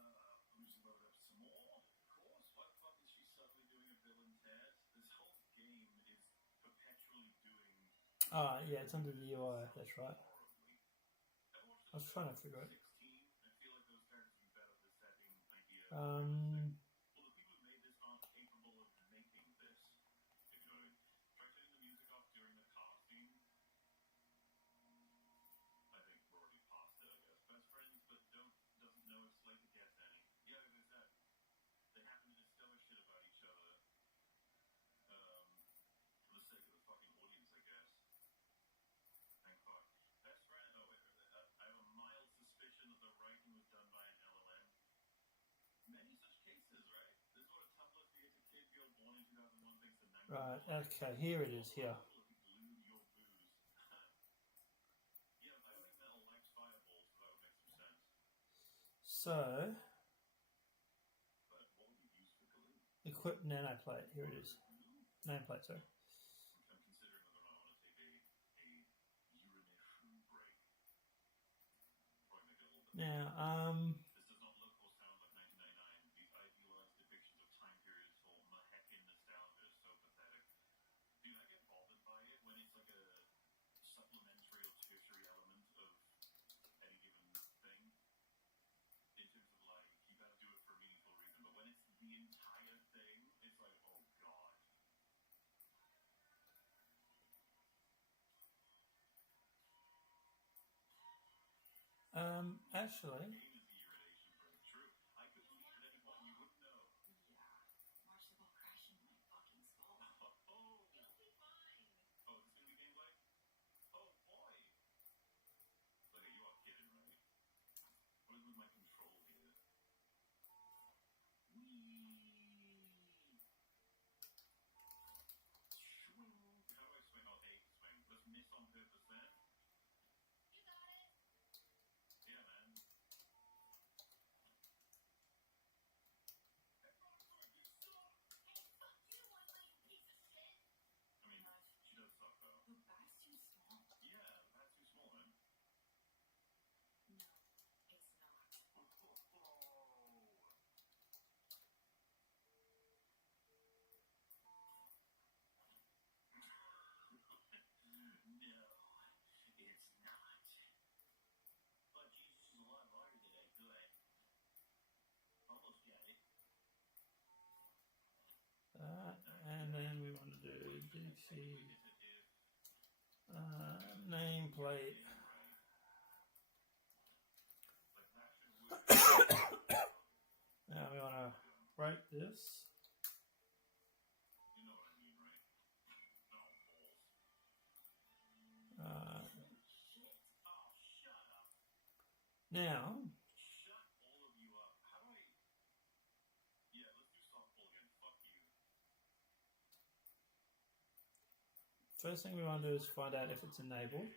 I'm just load up some more. Of course. Why the fuck is she suddenly doing a Bill and Ted? This whole game is perpetually doing. Yeah, it's under the UI, that's right. I was trying to figure it. 16. I feel like those characters would be better for the setting idea. Um, Well, the people who made this aren't capable of making this. If you know what I mean. Try turning the music off during the car scene. I think we're already past it, I guess. Best friends, but doesn't know if Slater gets any. Yeah, as I said, they happen to discover shit about each other. For the sake of the fucking audience, I guess. Thank fuck. Best friend. Oh wait, I have a mild suspicion that the writing was done by an LLM. Many such cases, right? This is what a Tumblr theater kid girl born in 2001 thinks the 90s. right, okay, here it is, here. Glued your booze. Yeah, I think metal likes fireballs, so that would make some sense. So, But what would be used for glue? equip nanoplate, here it is. Nameplate, sorry. I'm considering whether or not I want to take a urination break. Probably make it a little bit. Now, This does not look or sound like Actually, Pain is the urination break. True. I could leave at any point. You wouldn't know. Yeah. Watch the ball crash into my fucking skull. Oh. It'll be fine. Oh, is this gonna be gameplay? Oh boy. Look, you are kidding, right? What is with my control here? Whee! Swing. How do I swing? Oh, A to swing. Let's miss on purpose then. You got it. Yeah, man. Hey, fuck you, one-legged piece of shit. I mean, she does suck though. The bat's too small. Yeah, that's too small, man. No, it's not. Oh. No, it's not. But Jesus is a lot harder than I thought. Almost got it. and then we want to do Dixie Is it if nameplate. right? Like that should work. Now we want to break this. You know what I mean, right? No balls. Shit. Oh, shut up. Now, Shut all of you up. How do I... Yeah, let's do softball again. Fuck you. first thing we want to do is find out if it's enabled,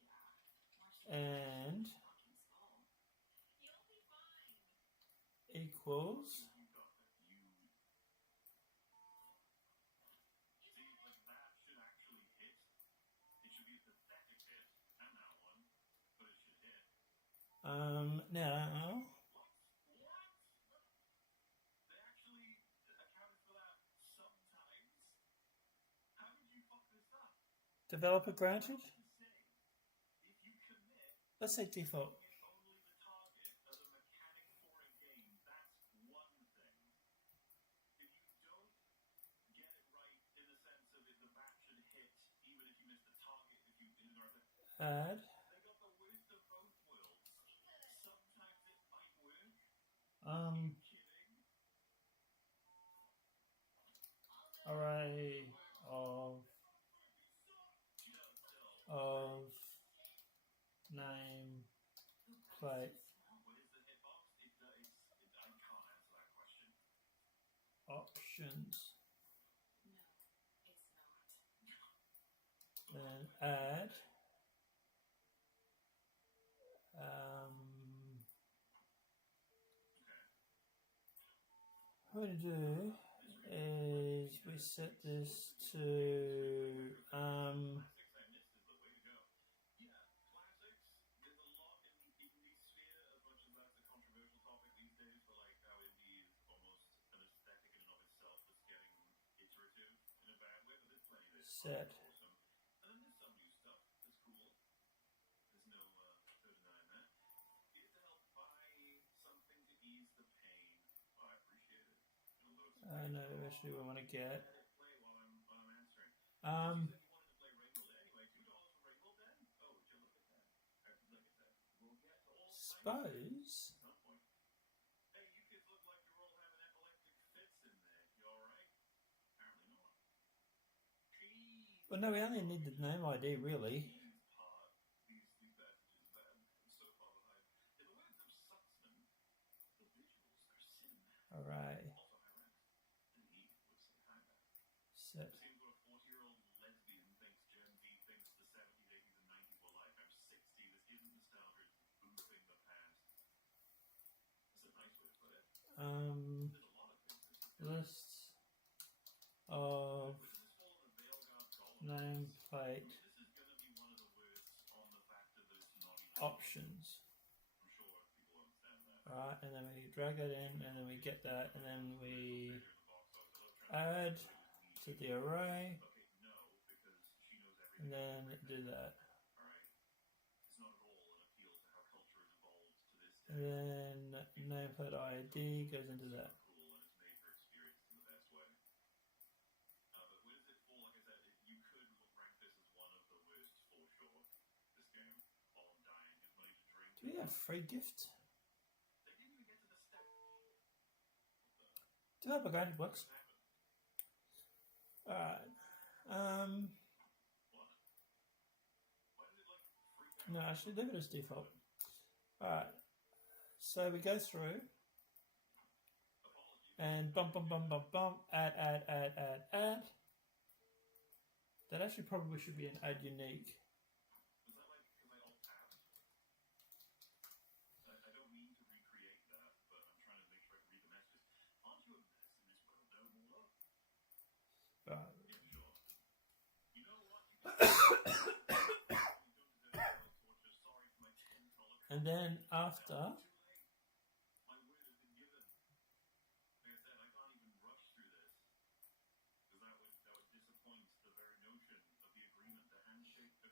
Yeah. and Fucking skull. You'll be fine. equals. You got it. You... See, like that should actually hit. It should be a pathetic hit. And that one. But it should hit. Now What? They actually accounted for that sometimes. How did you fuck this up? developer granted. To say, if you commit, Let's say default. it's only the target as a mechanic for a game. That's one thing. If you don't get it right in the sense of it, the bat should hit, even if you miss the target, if you ignore it. Add. They got the worst of both worlds. Sometimes it might work. Kidding. Array of name plate What is the hitbox? I can't answer that question. options. No, it's not. Then add what we do is we set this to Classics I missed is the way to go. Yeah, classics. There's a lot in the indie sphere, as much as that's a controversial topic these days, for like how indie is almost an aesthetic in and of itself that's getting iterative in a bad way, but there's plenty there. set. Awesome. And then there's some new stuff that's cool. There's no denying that. Here to help buy something to ease the pain. Oh, I appreciate it. Gonna load some I know eventually we want to get. Let it play while I'm answering. You said you wanted to play Rainbow anyway. $2 for Rainbow then? Oh, would you look at that? Look at that. We'll get to all Suppose. at some point. Hey, you kids look like you're all having epileptic fits in there. You alright? Apparently not. Jeez. Well, no, we only need the name ID really. Part. These messages, man. I'm so far behind. In the words of Sucksman, the visuals are cinematic. Alright. Also ironic. And he would say kinda. Set. Seems what a 40-year-old lesbian thinks Gen Z thinks the 70s, 80s, and 90s were like. I'm 60. This isn't nostalgia. It's boofing the past. That's a nice way to put it. There's a lot of things this is doing. List of Where does this fall in the Veilguard column? nameplate This is going to be one of the worst on the factor that it's not even. options. I'm sure people understand that. Right, and then we drag it in, and then we get that, and then we Later in the box office, I love trying add to the array, Okay, no, because she knows and everything. then do that. Alright? It's not at all an appeal to how culture has evolved to this And day. then nameplate ID goes into It's so that. cool and it's made for experience in the best way. But where does it fall? Like I said, you could rank this as one of the worst for sure. This game. While I'm dying, is money to drink. Do we have free gift? Do I have upgraded blocks? Alright. No, actually leave it as default. Alright. So we go through and bump, add. That actually probably should be an add unique. And then after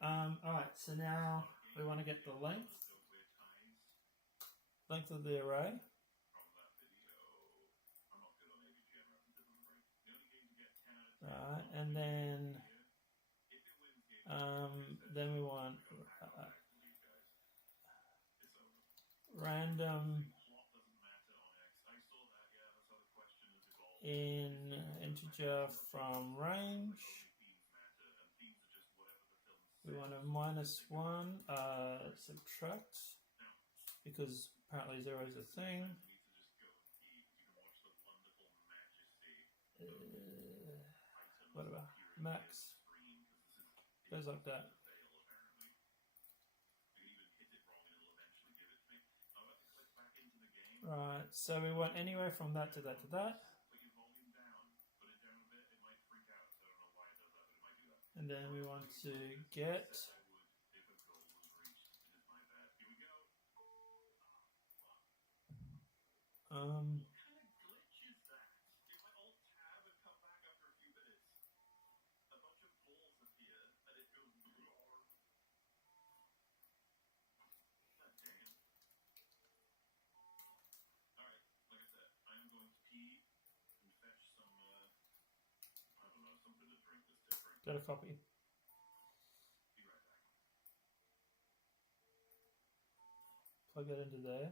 alright, so now we want to get the length of the array. Right, and then we want random in integer from range. We want a -1 subtract, because apparently 0 is a thing. Whatever, max goes like that. Right, so we want anywhere from that to that to that. And then we want to get got a copy. Plug it into there.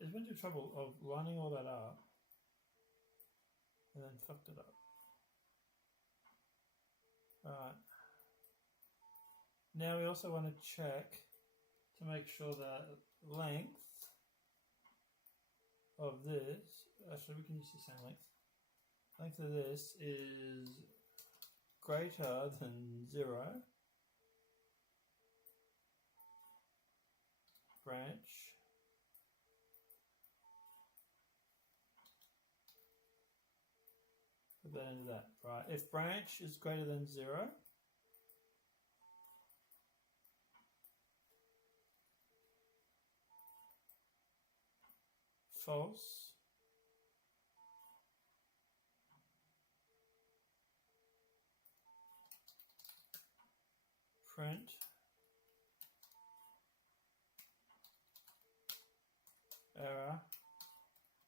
There's been the trouble of lining all that up and then fucked it up. Right. Now we also want to check to make sure that length of this, actually we can use the same length. Length of this is greater than 0. Branch. Put that into that. Right. If branch is greater than 0, false. Print error,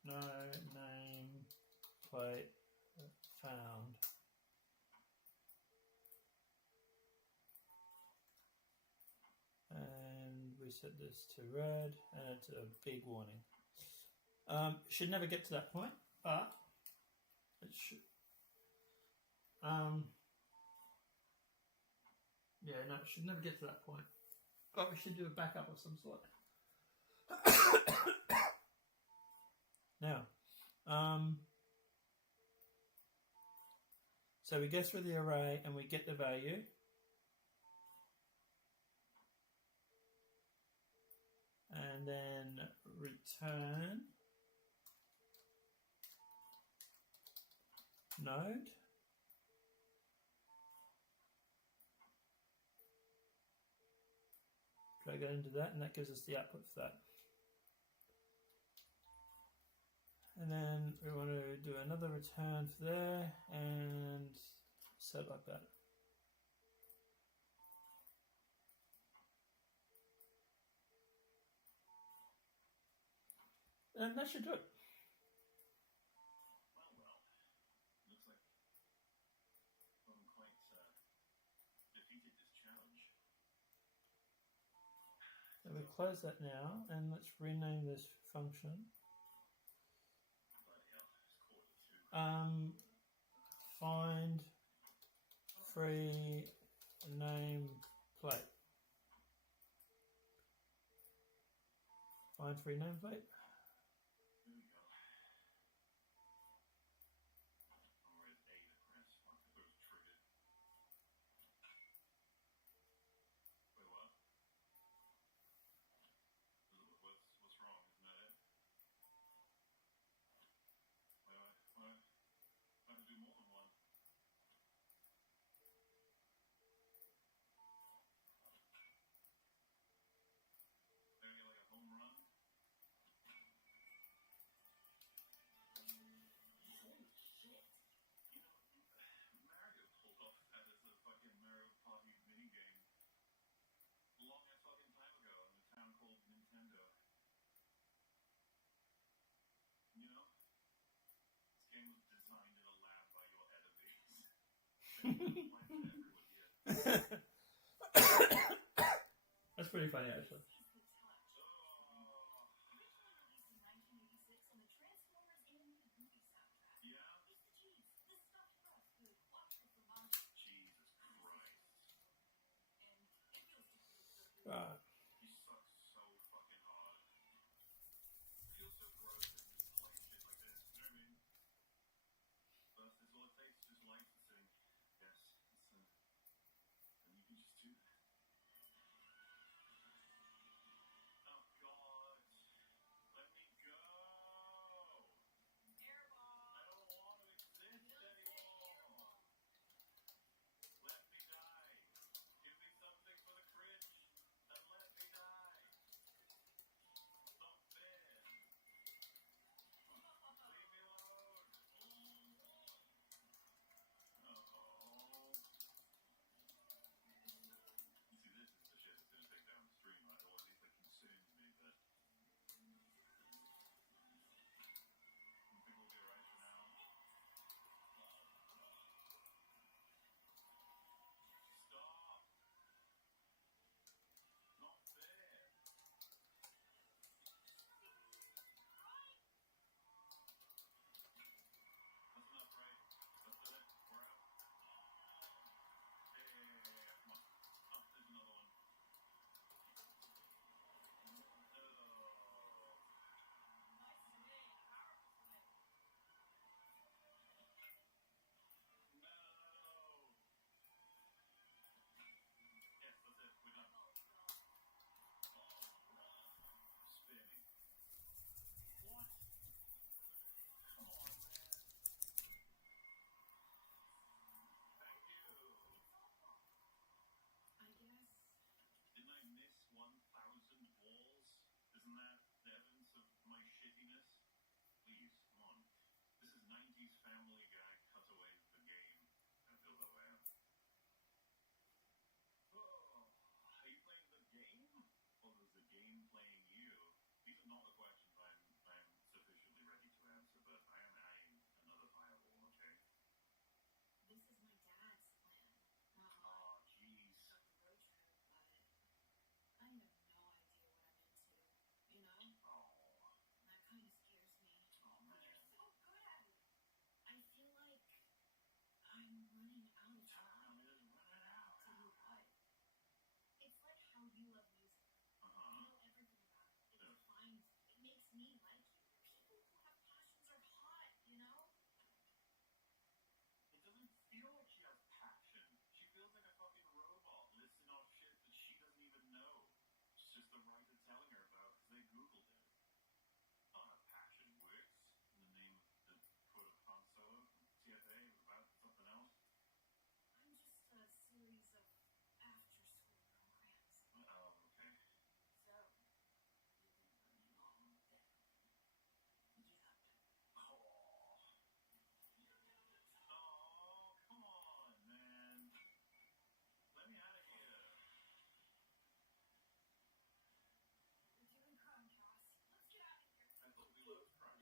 no name plate found. And we set this to red, and it's a big warning. Should never get to that point, but it should. Yeah, no, it should never get to that point. But we should do a backup of some sort. Now, so we go through the array and we get the value. And then return node. Drag it into that, and that gives us the output for that. And then we want to do another return for there and set it like that. And that should do it. Well. Looks like I haven't quite defeated this challenge. So we close that now, and let's rename this function. Bloody hell, it's quarter to 2. Find free nameplate. Find free nameplate. There we go. Oh, where's A to press? What? I thought it was triggered. Wait, what? What's wrong? Isn't that it? Why do I have to do more than one? Maybe like a home run? Holy shit! You know, Mario pulled off that as a fucking Mario Party minigame a long ass fucking time ago in a town called Nintendo. You know, this game was designed in a lab by your enemies. That's pretty funny, actually. Right. He sucks so fucking hard. Feels so gross and just playing shit like this. You know what I mean? But that's all it takes, just licensing. Yes, and you can just do that.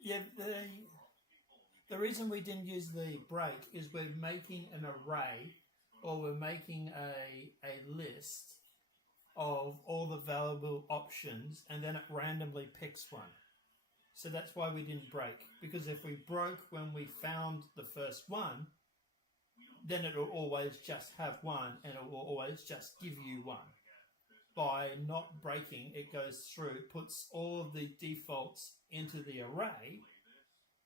Yeah, the reason we didn't use the break is we're making an array, or we're making a list of all the valuable options, and then it randomly picks one. So that's why we didn't break. Because if we broke when we found the first one, then it will always just have one, and it will always just give you one. By not breaking, it goes through, puts all of the defaults into the array,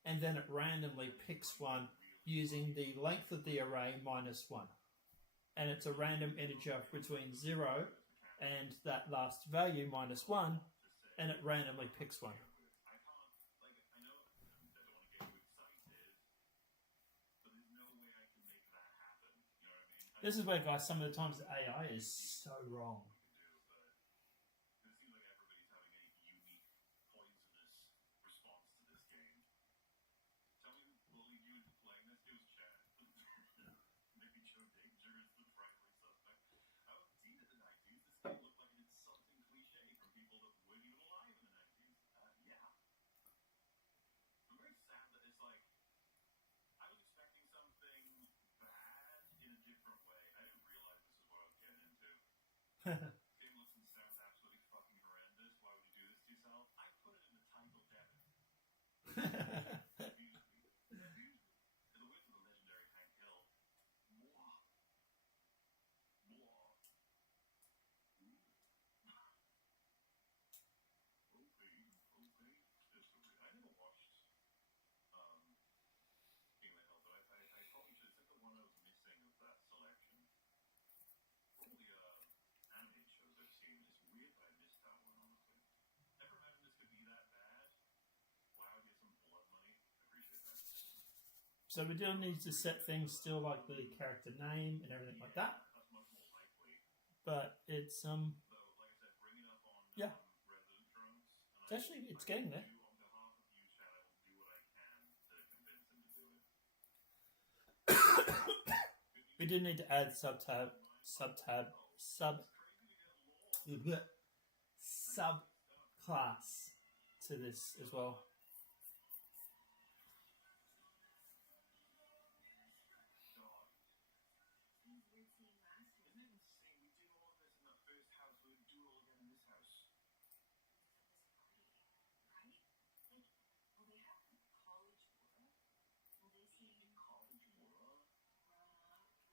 and then it randomly picks one using the length of the array minus 1. And it's a random integer between 0 and that last value minus 1, and it randomly picks one. This is where, guys, some of the times the AI is so wrong. So we do need to set things still like the character name and everything like that. But it's yeah. It's getting there. We do need to add subclass to this as well.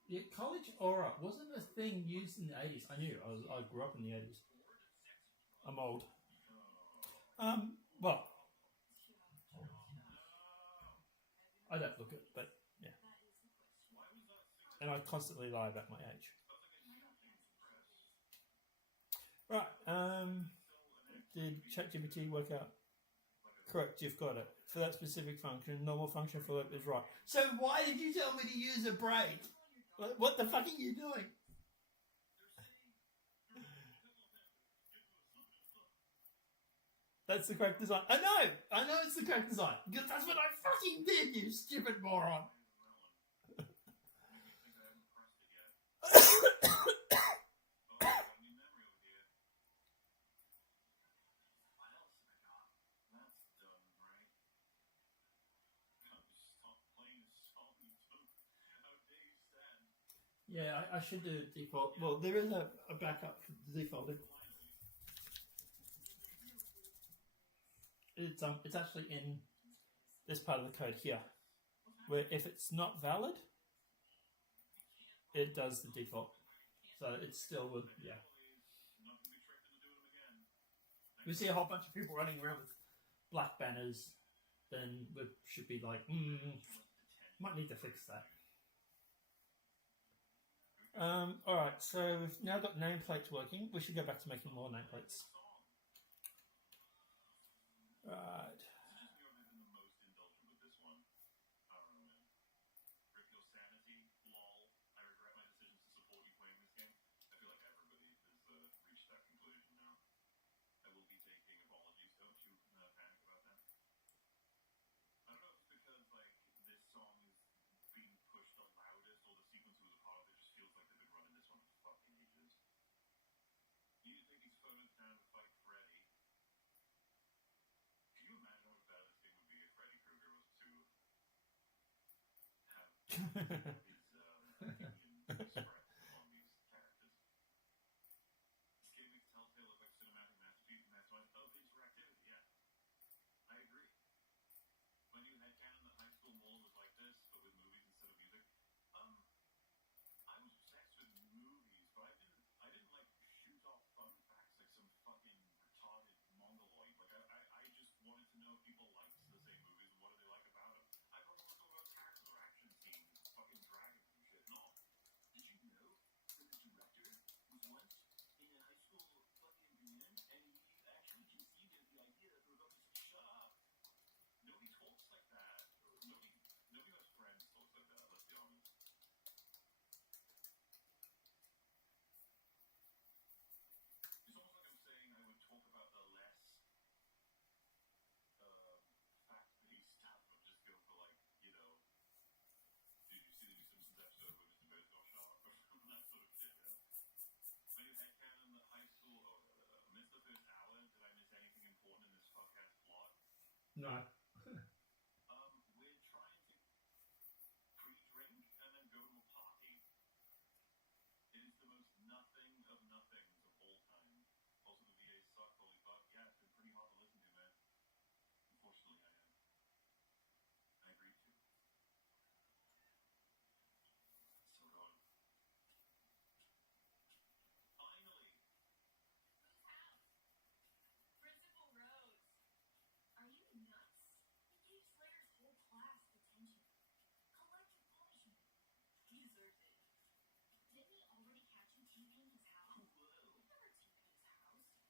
Yeah, college aura wasn't a thing used in the 80s. I knew. I grew up in the 80s. I'm old. Well, I don't look it, but yeah. And I constantly lie about my age. Right. Did ChatGPT work out? Correct, you've got it. For that specific function, normal function for it is right. So why did you tell me to use a break? What the fuck are you doing? That's the correct design. I know it's the correct design. Because that's what I fucking did, you stupid moron. Yeah, I should do default. Well, there is a backup for the default. It's actually in this part of the code here, where if it's not valid, it does the default. So it still would, yeah. We see a whole bunch of people running around with black banners, then we should be like, might need to fix that. Alright, so we've now got nameplates working. We should go back to making more nameplates. Right. Opinion spread on these characters. This game makes Telltale look like cinematic masterpiece maximize interactivity. Yeah, I agree. My new headcanon that high school mall was like this, but with movies instead of music. I was obsessed with movies, but I didn't like shoot off fun facts like some fucking retarded mongoloid. Like I just wanted to know if people liked the same movies and what do they like about them. I don't want to talk about characters or action scenes, fucking dragons and shit. No. Did you know that the director was once in a high school fucking band and he actually conceived of the idea that they were going to shut up? Nobody talks like that. Nobody who has friends talks like that, let's be honest. It's almost like I'm saying I would talk about the less fact-based stuff and just go for like, you know, did you see the new Simpsons episode where Mr. Burns got shot? That sort of shit, yeah. My new headcanon that high school, missed the first hour. Did I miss anything important in this fuck-ass plot? No. We're trying to pre-drink and then go to a party. It is the most nothing of nothings of all time. Also, the VA sucked, holy fuck. Yeah, it's been pretty hard to listen to, man. Unfortunately, I am. I agreed to. So gone. Finally! Whose house? Principal Rose. Are you nuts? He gave Slayer's whole class detention. Collective punishment. He deserved it. Didn't he already catch you TPing his house? Whoa. We never TP his house.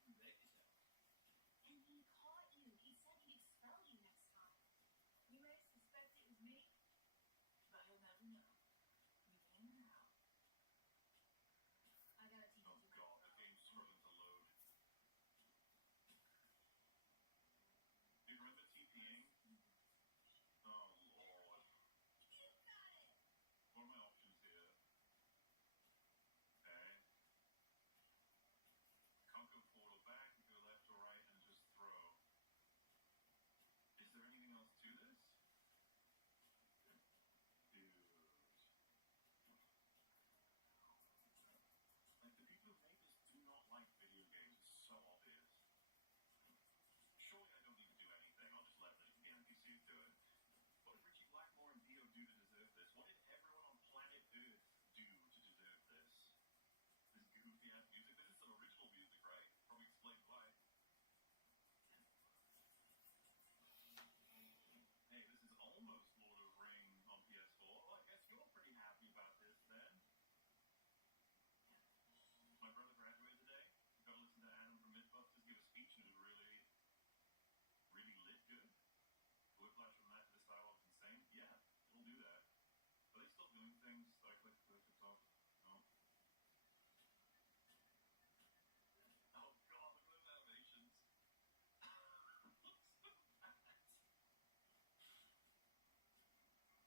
Who begged his house? And he caught you. He said he'd expel you next time. You may suspect it was me, but he'll never know. You came out. I gotta teach Oh you god, the game's struggling to load. Do you remember TPing? Oh lord. You got it! What are my options here? Okay. Can't go forward or back, go left or right and just throw. Is there anything else to this? Dude. Like, the people who made this do not like video games. It's so obvious. Surely I don't need to do anything. I'll just let the NPCs do it. What did Richie Blackmore and Dio do to deserve this? What did everyone on planet Earth do to deserve this? This goofy ass music. This is some original music, right? Probably explains why. Hey, this is almost Lord of the Rings on PS4. Well, I guess you're pretty happy about this then. My brother graduated today. Got to listen to Adam from Mythbusters give a speech, and it was really, really lit good. The whiplash from that to this dialogue's insane. Yeah, it'll do that. Are they still doing things that I clicked to talk? No. Oh god, look at those animations. Looks so bad.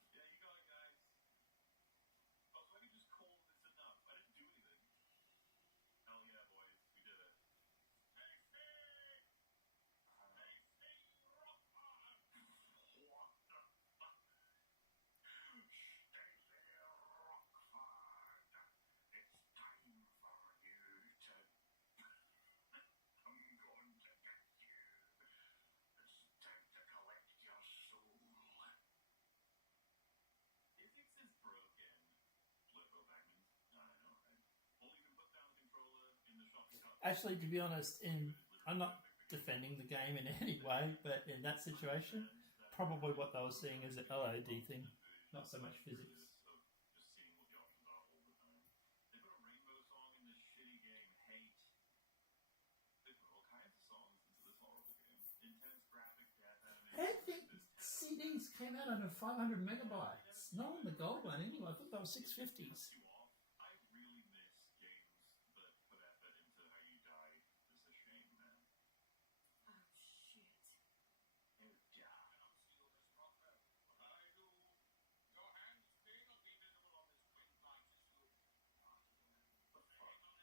Yeah, you got it, guys. Oh, so I can just call this enough. I didn't do anything. Hell yeah, boys. We did it. What the fuck? Stacey Rockford. It's time for you to... I'm going to get you. It's time to collect your soul. Physics is broken. Flippo Backmans. I know, right? Well, you can put down the controller in the shopping cart. Actually, to be honest, I'm not defending the game in any way, but in that situation, probably what they were seeing is an LOD thing, not so much physics. Just seeing what the options are all the time. They put a rainbow song in this shitty game, Hate. They put all kinds of songs into this horrible game. Intense graphic death How animation. did CDs came out under 500 megabytes? Not on the gold one anyway. I thought they were 650s. I really miss games that put effort into how you die. It's a shame, man. Oh, shit. Oh, God.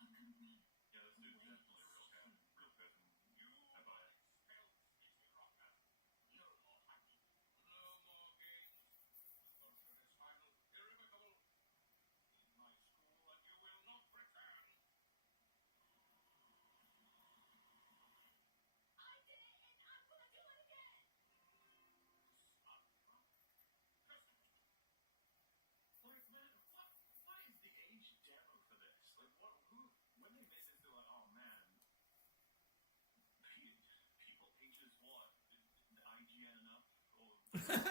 I'm gonna run. Yeah, this dude's definitely a real guy, real person. I buy it. You can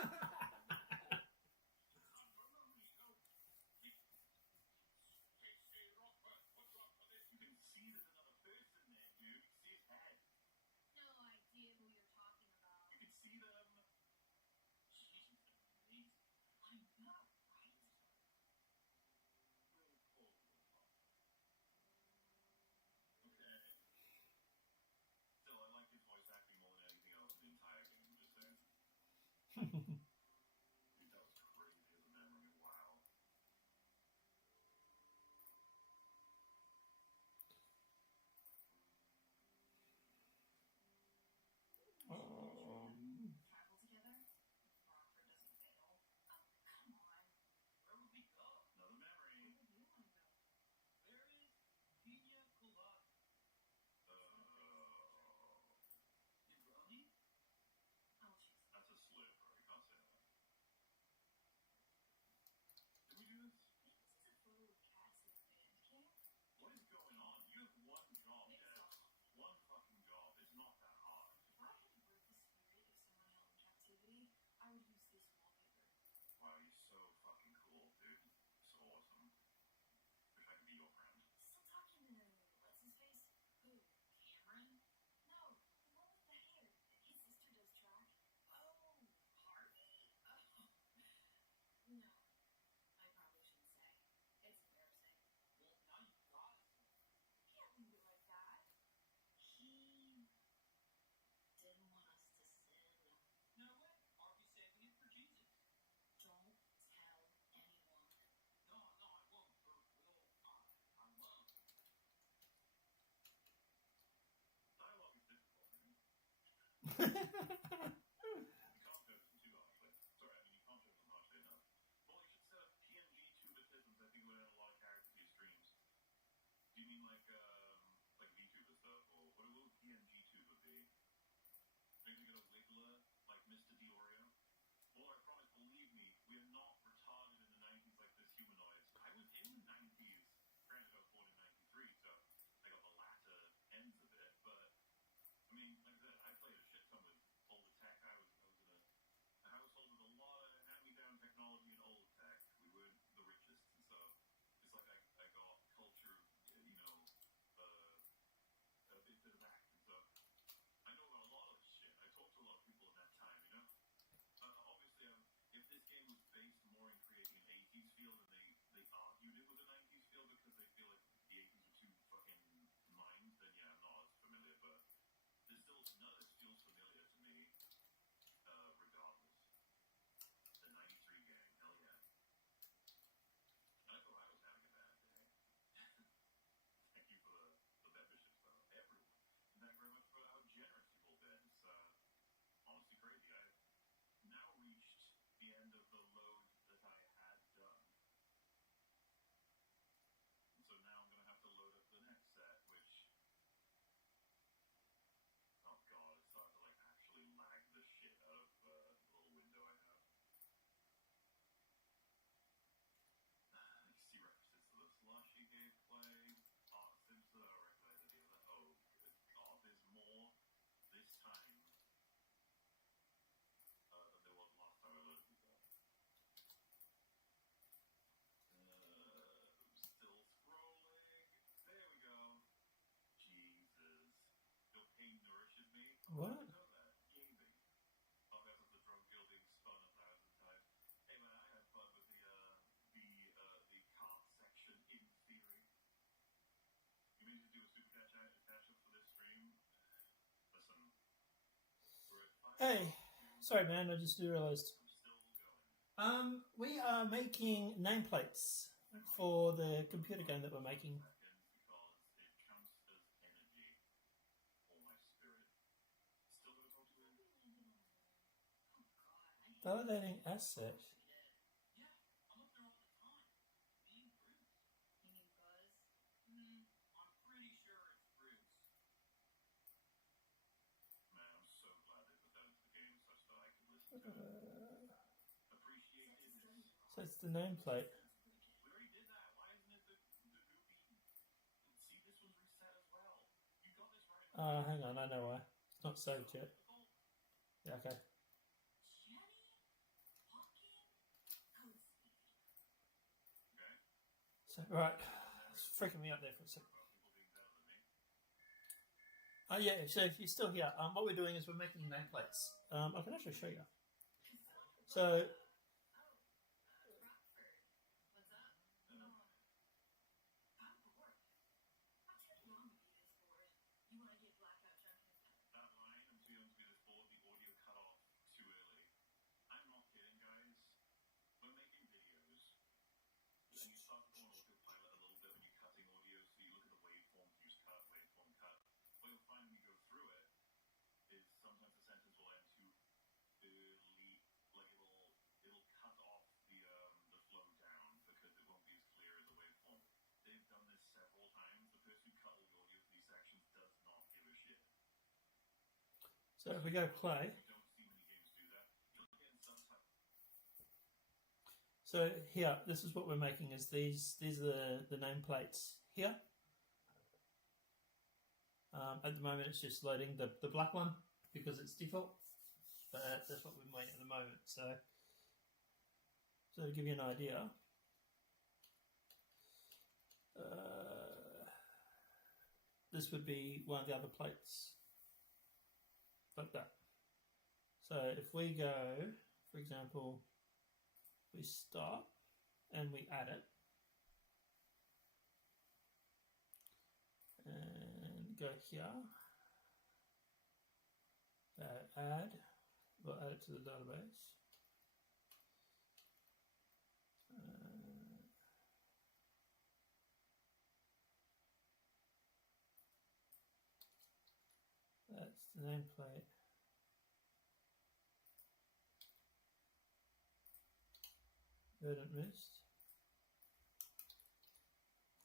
see there's another person there, dude. You can see his head. No idea who you're talking about. You can see them. She's amazing. I know, right? Really cool. Okay. Still, I like his voice acting more than anything else in the entire game, just saying. Dude, that was crazy as a memory. Wow. Travel together? Rockford doesn't fail. Oh, come on. Where would we go? Another memory. Where would you want to go? Where is Pina Colada? Negroni? I'll choose. That's a slip, bro. You can't say that. Did we do this? I think this is a photo of cats in the band camp. What is going on? You have one job, Mix Dad. off. One fucking job. It's not that hard. If I had to break the spirit of someone held in captivity, I would use this wallpaper. Wow, you're so fucking cool, dude. So awesome. Wish I could be your friend. Still talking to what's his face? Who? Cameron? No, the one with the hair. His sister does track. Oh, Harvey? Oh. No, I probably shouldn't say. It's embarrassing. Well, now you got it. Can't leave it like that. He didn't want us to sin. No way. Harvey's saving it for Jesus. Don't tell anyone. No, I won't. Or will I? I won't. Dialogue is difficult, man. You can't focus on too harshly. Sorry, I mean, you can't focus on harshly enough. Well, you should set up PNG tubatisms. I think it would add a lot of character to your streams. Do you mean like VTuber stuff? Or what would PNG tuber be? Maybe get a wiggler like Mr. Diorio? Well, I promise, believe me, we are not retarded in the 90s like this humanoids. I was in the 90s. Granted, I was born in 93, so I got the latter ends of it. But, I mean, like I said, I played a shit ton with older tech. I was in a household with a lot of hand-me-down technology and old tech. We weren't the richest, and so it's like I got culture, a bit of that. And so I know about a lot of this shit. I talked to a lot of people at that time, you know? Obviously, if this game was based more in creating an 80s feel, then they argued it with an 90s feel because they feel like the 80s were too fucking mined, then yeah, I'm not as familiar, but there's still none of this feels familiar to me, regardless. The 93 gang, hell yeah. I thought I was having a bad day. Thank you for the memberships, though. Everyone. And thank you very much for how generous you've all been. It's honestly crazy. I've now reached the end of the load that I had done. And so now I'm going to have to load up the next set, which... Oh god, it's starting to like actually lag the shit out of the little window I have. You see references to the slushy gameplay, art sims that I recognize any of that. Oh good god, there's more this time than there was last time I loaded these up. Still scrolling. There we go. Jesus. Your pain nourishes me. What? I know that. Gaming. Oh, that's the drug deal being spun 1,000 times. Hey man, I had fun with the cart section in theory. You mean to do a super catch up for this stream? Listen, we're at 5. Hey, sorry man, I just realised. I'm still going. We are making nameplates for the computer game that we're making. Seconds because it counts as energy for my spirit. Still gonna talk to him? Oh god, I hate Validating asset. Yeah, I'm up there all the time. Being Bruce. You mean Buzz? I'm pretty sure it's Bruce. Man, I'm so glad they put that into the game such that I can listen to it. Appreciate it. So it's the nameplate. We already did that. Why isn't it the goofy? See, this one's reset as well. You got this right. Hang on, I know why. It's not saved yet. Yeah, okay. Jenny? So, right, it's freaking me out there for a second. Yeah, so if you're still here, what we're doing is we're making nameplates. I can actually show you. So, What's up? I'm bored. I'm too young to be this bored. You want to get blackout drunk instead? That line, I'm too young to be this bored, the audio cut off too early. I'm not kidding, guys. We're making videos, and you start to go on autopilot a little bit when you're cutting audio, so you look at the waveforms, you just cut, waveform, cut. What you'll find when you go through it is sometimes the sentence will end too early, like it'll cut off the flow down because it won't be as clear as a waveform. They've done this several times. The person who cut all the audio for these sections does not give a shit. so if we go play, You don't see many games do that. You'll get in some type. so here, this is what we're making. Is these are the nameplates here. At the moment, it's just loading the black one because it's default. But that's what we're making at the moment. So to give you an idea, this would be one of the other plates, like that. So if we go, for example, we stop and we add it, and go here, add, we'll add it to the database. That's the nameplate. Verdant mist.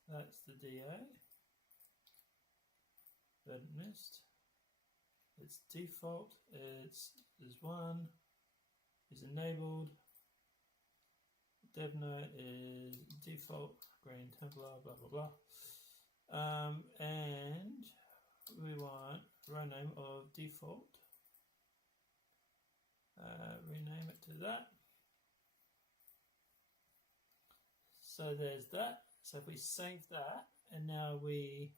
That's the DA. Verdant mist. It's default. There's one. Is enabled. DevNote is default. Green Templar. Blah blah blah. And we want row name of default. Rename it to that. So there's that. So if we save that, and now we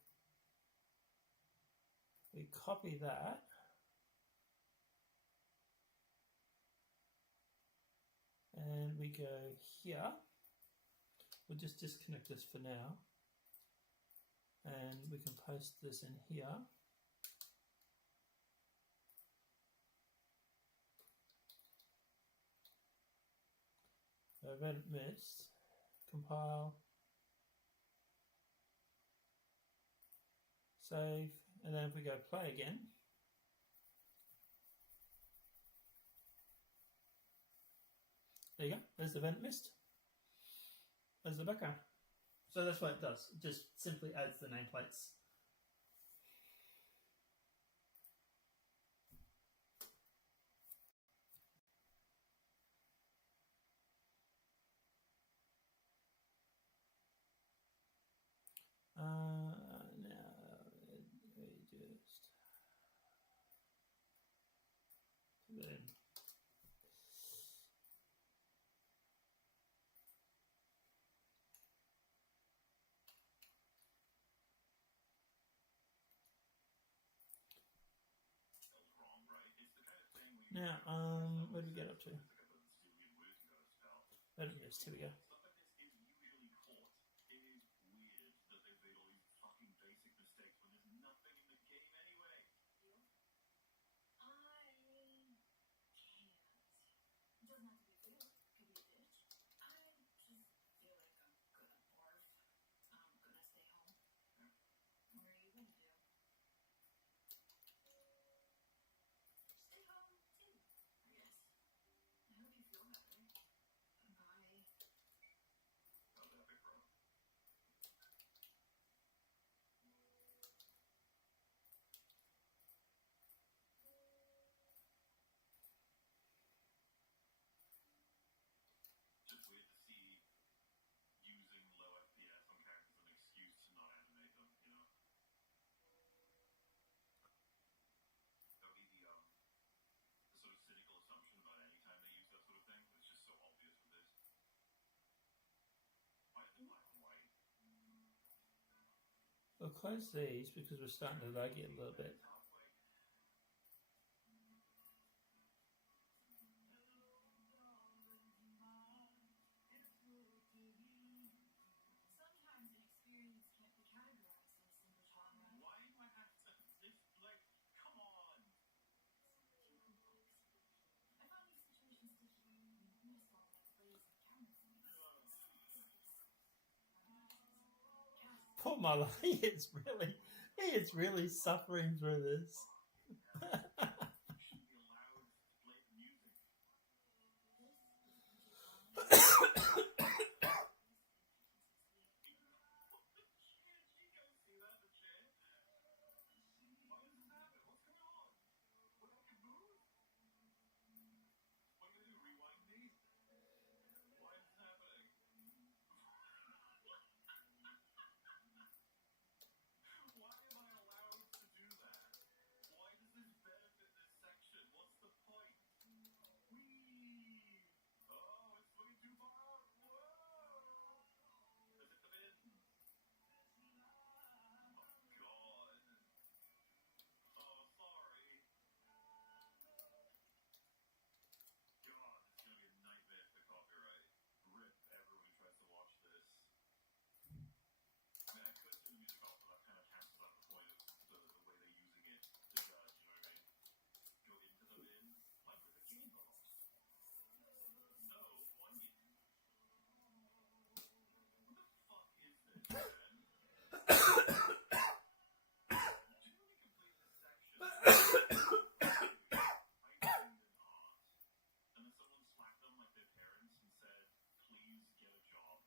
copy that, and we go here. We'll just disconnect this for now, and we can post this in here. Red mist, compile, save, and then if we go play again, there you go, there's the vent mist, there's the background. So that's what it does, it just simply adds the nameplates. Now we just put it in. Now, where do we get up to? There it is, here we go. Stuff like this is usually caught. It is weird that they've made all these fucking basic mistakes when there's nothing in the game anyway. You? I can't. It doesn't have to be a field. It could be a ditch. I just feel like I'm gonna barf. I'm gonna stay home. What are you gonna do? Stay home too, I guess. I hope you feel better. Bye. We'll close these because we're starting to lag it a little bit. Sometimes an experience can't be categorized in a single genre. Why do I have to? It's like, come on. Too complex. I find these situations sticky. You just want to play some camera scenes. Poor Mala, he is really suffering through this. Should be allowed to play the music. She goes see that the chair. Why does this happen? What's going on? What have you moved? What are you gonna do? Rewind these? Why is this happening? Why am I allowed to do that? Why does this benefit this section? What's the point? Whee! Oh, it's way too far out. Whoa! Is it the bins? Oh, God. Oh, sorry. God, this is gonna be a nightmare for copyright. Rip everyone who tries to watch this. I mean, I could turn the music off, but that kind of cancels out the point of the way they're using it to judge, you know what I mean? Go into the bins, like with a game box. No, one game. What the fuck is this, man? Do you want to complete this section? I trained in art. And then someone slapped them like their parents and said, please get a job.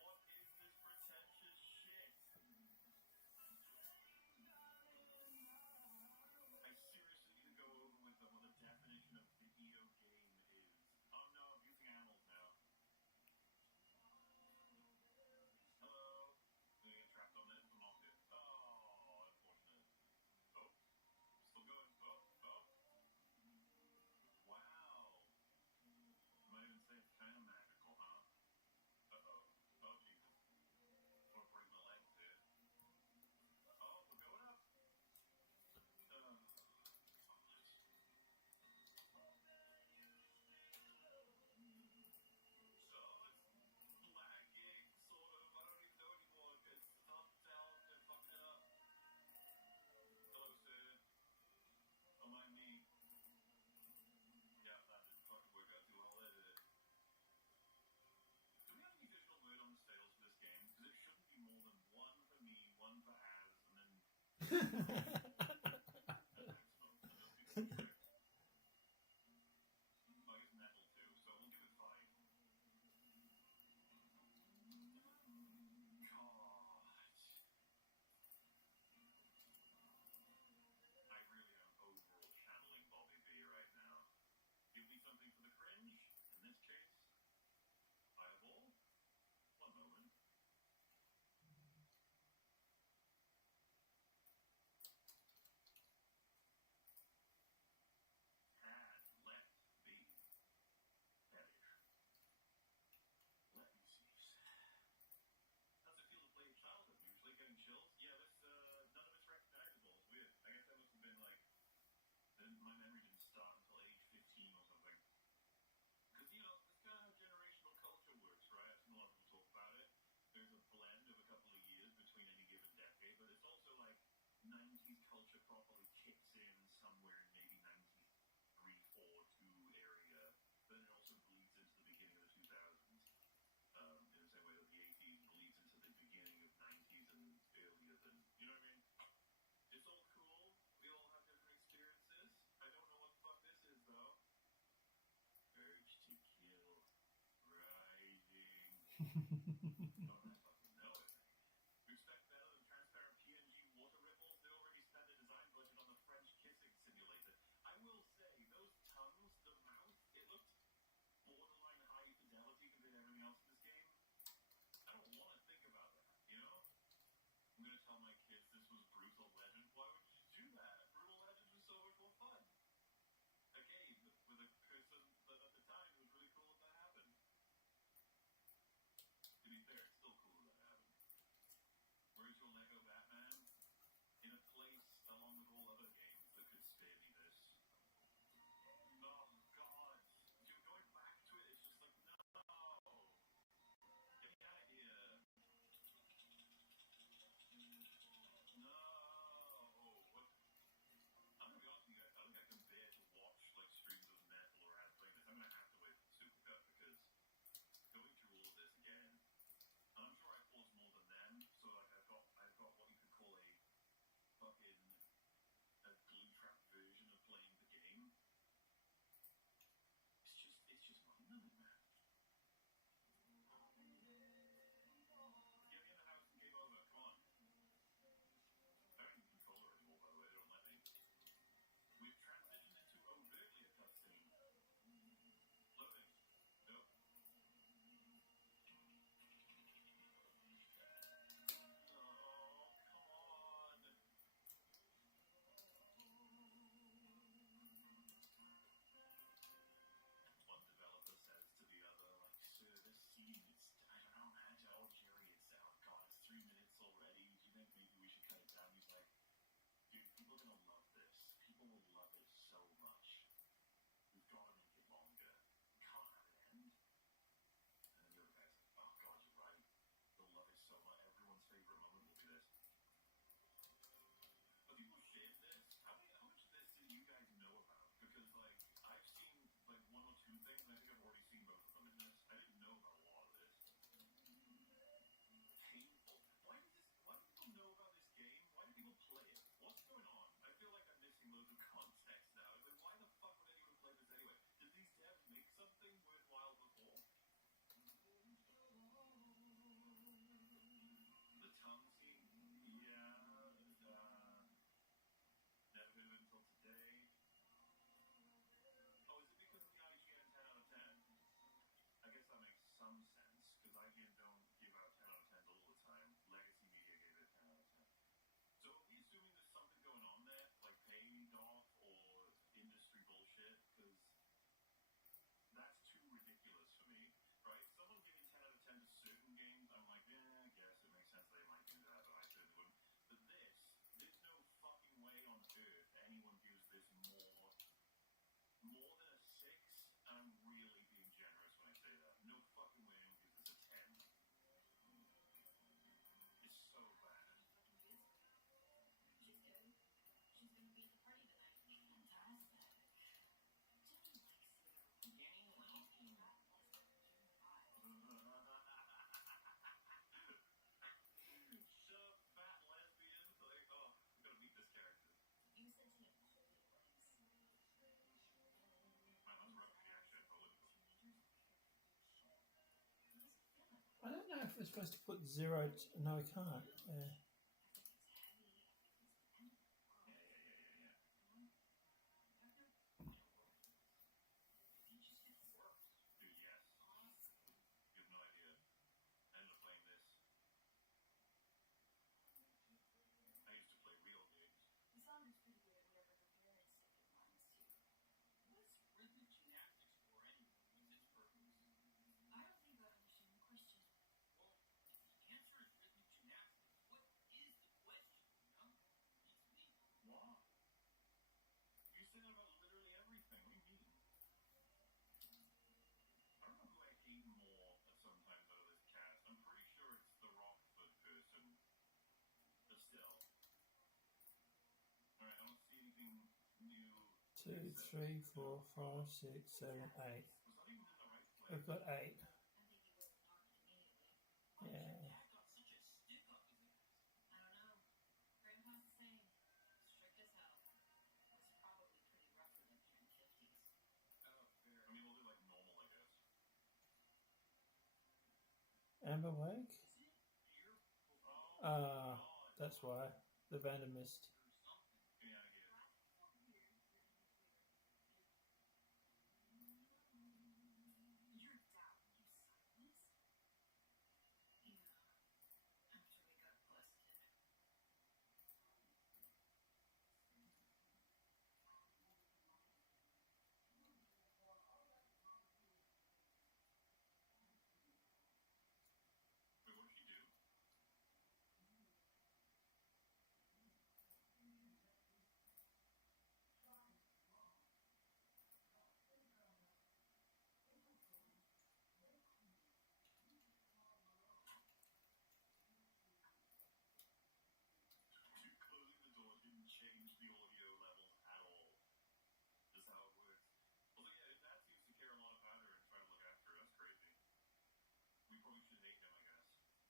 What is this pretentious shit? I seriously need to go over with them what the definition of video game is. Oh no, I'm using animals now. Hello? Gonna get trapped on this? I'm off it. Oh, unfortunate. Oh, still going. Oh, oh. Wow. Might even say it's kind of magical, huh? Uh-oh. Oh, Jesus. Or break my legs here. Oh, we're going up. Oh, it's lagging, sort of. I don't even know anymore. It's hard to tell. They're fucking it up. Hello, sir. Oh, mind me. Yeah, that didn't fucking work out too well, did it? Do we have any visual word on the sales for this game? Because it shouldn't be more than one for me, one for Az, and then maximum. And those people correct. I guess metal too, so we'll give it 5. God. I really am overall channeling Bobby B right now. Give me something for the cringe. In this case, I have all. One moment. Had left be. Perish. Let me see. How's it feel to play a childhood usually? Getting chills? Yeah, this, none of it's recognizable. It's weird. I guess that must have been like, my memory didn't start until age 15 or something. Because, you know, that's kind of how generational culture works, right? I've seen a lot of people talk about it. There's a blend of a couple of years between any given decade, but it's also like 90s culture properly kicks in somewhere in maybe 93, 4, 2 area, but then it also bleeds into the beginning of the 2000s. In the same way that the 80s bleeds into the beginning of 90s and earlier than, you know what I mean? It's all cool. We all have different experiences. I don't know what the fuck this is, though. Urge to kill. Rising. Don't I fucking know it. You expect better than transparent PNG water ripples? They already spent a design budget on the French kissing simulator. I will say, those tongues, the mouth, it looked borderline high fidelity compared to everything else in this game. I don't want to think about that, you know? I'm going to tell my kids this was Brutal Legend. Why would you do that? Brutal Legend was so much more fun. A game with a person that at the time was really cool. we're supposed to put 0. No, we can't. Yeah. Dude, yes. You have no idea. I ended up playing this. I used to play real games. We saw this video we ever compared second lines to. What's rhythmic gymnastics for anyway? What's its purpose? I don't think I understand the question. Well, if the answer is rhythmic gymnastics, what is the question, you know? Beats me. Wow. You say that about literally everything. What do you mean? I don't know who I hate more sometimes out of this cast. I'm pretty sure it's the Rockford person. But still. Alright, I don't see anything new. 2, 3, 4, 5, 6, 7, 8. Was that even in the right place? We've got 8. I think he would have knocked it immediately. How did your Yeah. dad got such a stick up his ass? I don't know. Grandpa's the same. Strict as hell. Was probably pretty rough for them here in the 50s. Oh, fair. I mean, we'll do like normal, I guess. Amber Wake? Is it beer Oh, Ah, God. that's why. The Vandermist. or something? Yeah, I get it. Black or weird, you're in the clear. You're down. You silence? Yeah. After we got busted. Wait, what did she do? Closing the door didn't change the audio levels at all. Just how it works. Although, yeah, Dad seems to care a lot about her and try to look after her. That's crazy. We probably should hate him, I guess. Just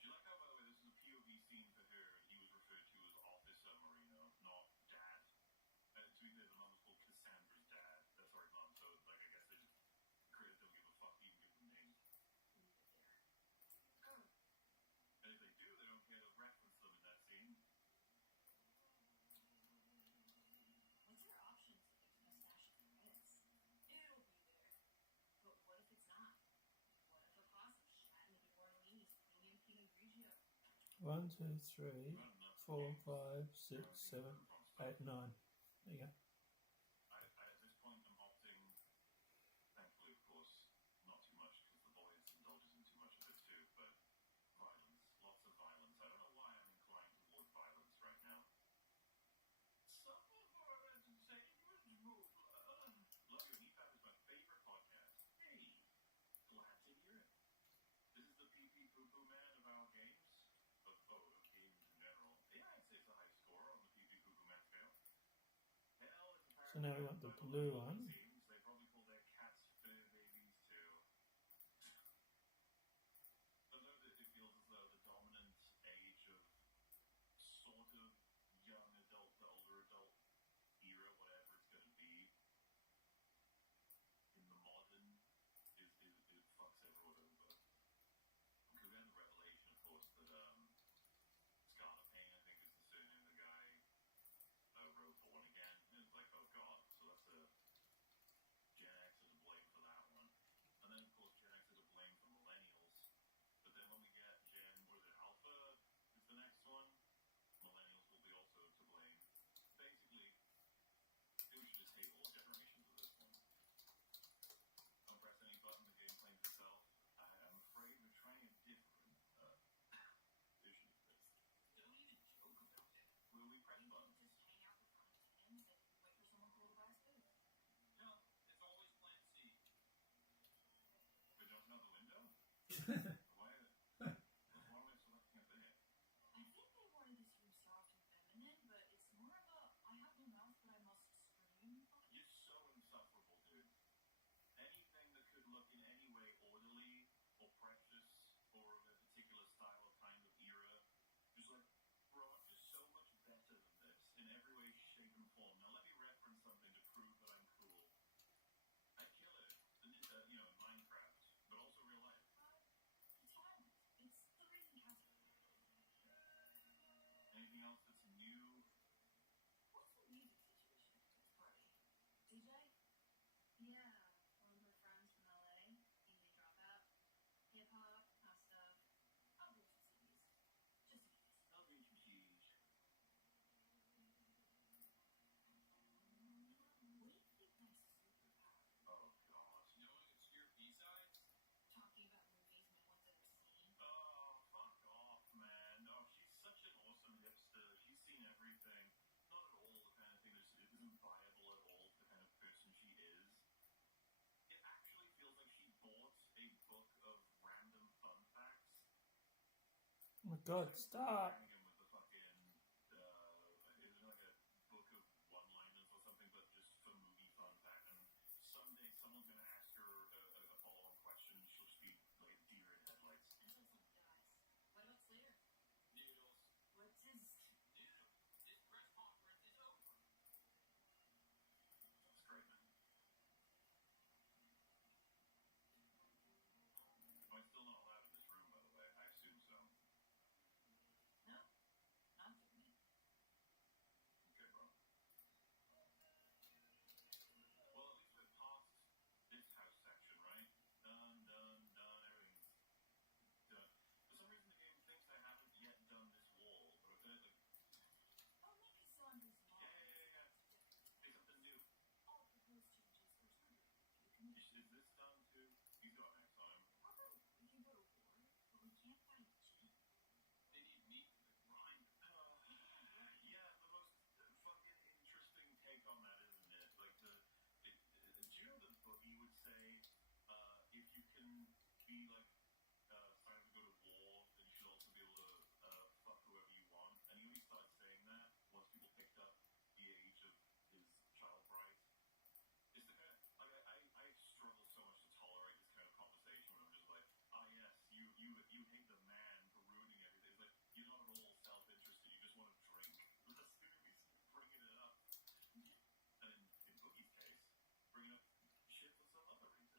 Do you like how, by the way, this is a POV scene for her, and he was referred to as Officer Marino, not Dad? To be clear, the mum was called Cassandra's dad. Sorry, mum. So, like, I guess they just creators don't give a fuck to even give them names. leave it there. And if they do, they don't care to reference them in that scene. What's our options if there's no stash of credits? It'll be there. But what if it's not? What if a possum shot into New Orleans premium Pinot Grigio? 1, 2, 3, Not enough 4, games. 5, 6, 7, 8, 9. There you go. At this point, I'm opting, thankfully, of course, not too much, because the boys indulges in too much of it too, but violence. Lots of violence. I don't know why I'm inclined toward violence right now. Some of our entertainment will... Love Your Meat Pad is my favorite podcast. Hey, glad to hear it. This is the pee-pee poo-poo man of our games. Of games in general. Yeah, I'd say it's a high score on the pee-pee poo-poo man scale. Hell, it's So now we want the blue one. They probably call their cats fur babies too. Although it feels as though the dominant age of sort of young adult to older adult era, whatever it's going to be, in the modern, it fucks everyone over. Because we had the revelation, of course, that Scarlet Pain, I think, is the surname of the guy wrote Born Again, and it's like, oh god, so that's a God, stop. Him with the fucking, it was like a book of one-liners or something, but just for movie fun fact. And someday someone's gonna ask her a follow-on question. She'll just be like a deer in headlights. Until someone dies. What about Slater? Noodles. What's his... Noodles. This press conference is over. That's great, man. Am I still not allowed in this room, by the way? I assume so. No, not for me. Okay, bro. Well, at least we're past this house section, right? Done, everything's done. For some reason, the game thinks I haven't yet done this wall, but I've done it like, I'll make it so I'm his mom. yeah. Say something new. All proposed changes are triggered. You can... Is this done too? He's got next time. How about we can go to war, but we can't find Jim? They need meat for the grind. Yeah, the most fucking interesting take on that, isn't it? Like do you know that Boogie would say, if you can be like signed to go to war, then you should also be able to fuck whoever you want. And he only started saying that once people picked up the age of his child bride. It's the kind of, like I struggle so much to tolerate this kind of conversation when I'm just like, yes, you hate the man for ruining everything. It's like you're not at all self-interested. You just want to drink. That's gonna be bringing it up. And in Boogie's case, bringing up shit for some other reason.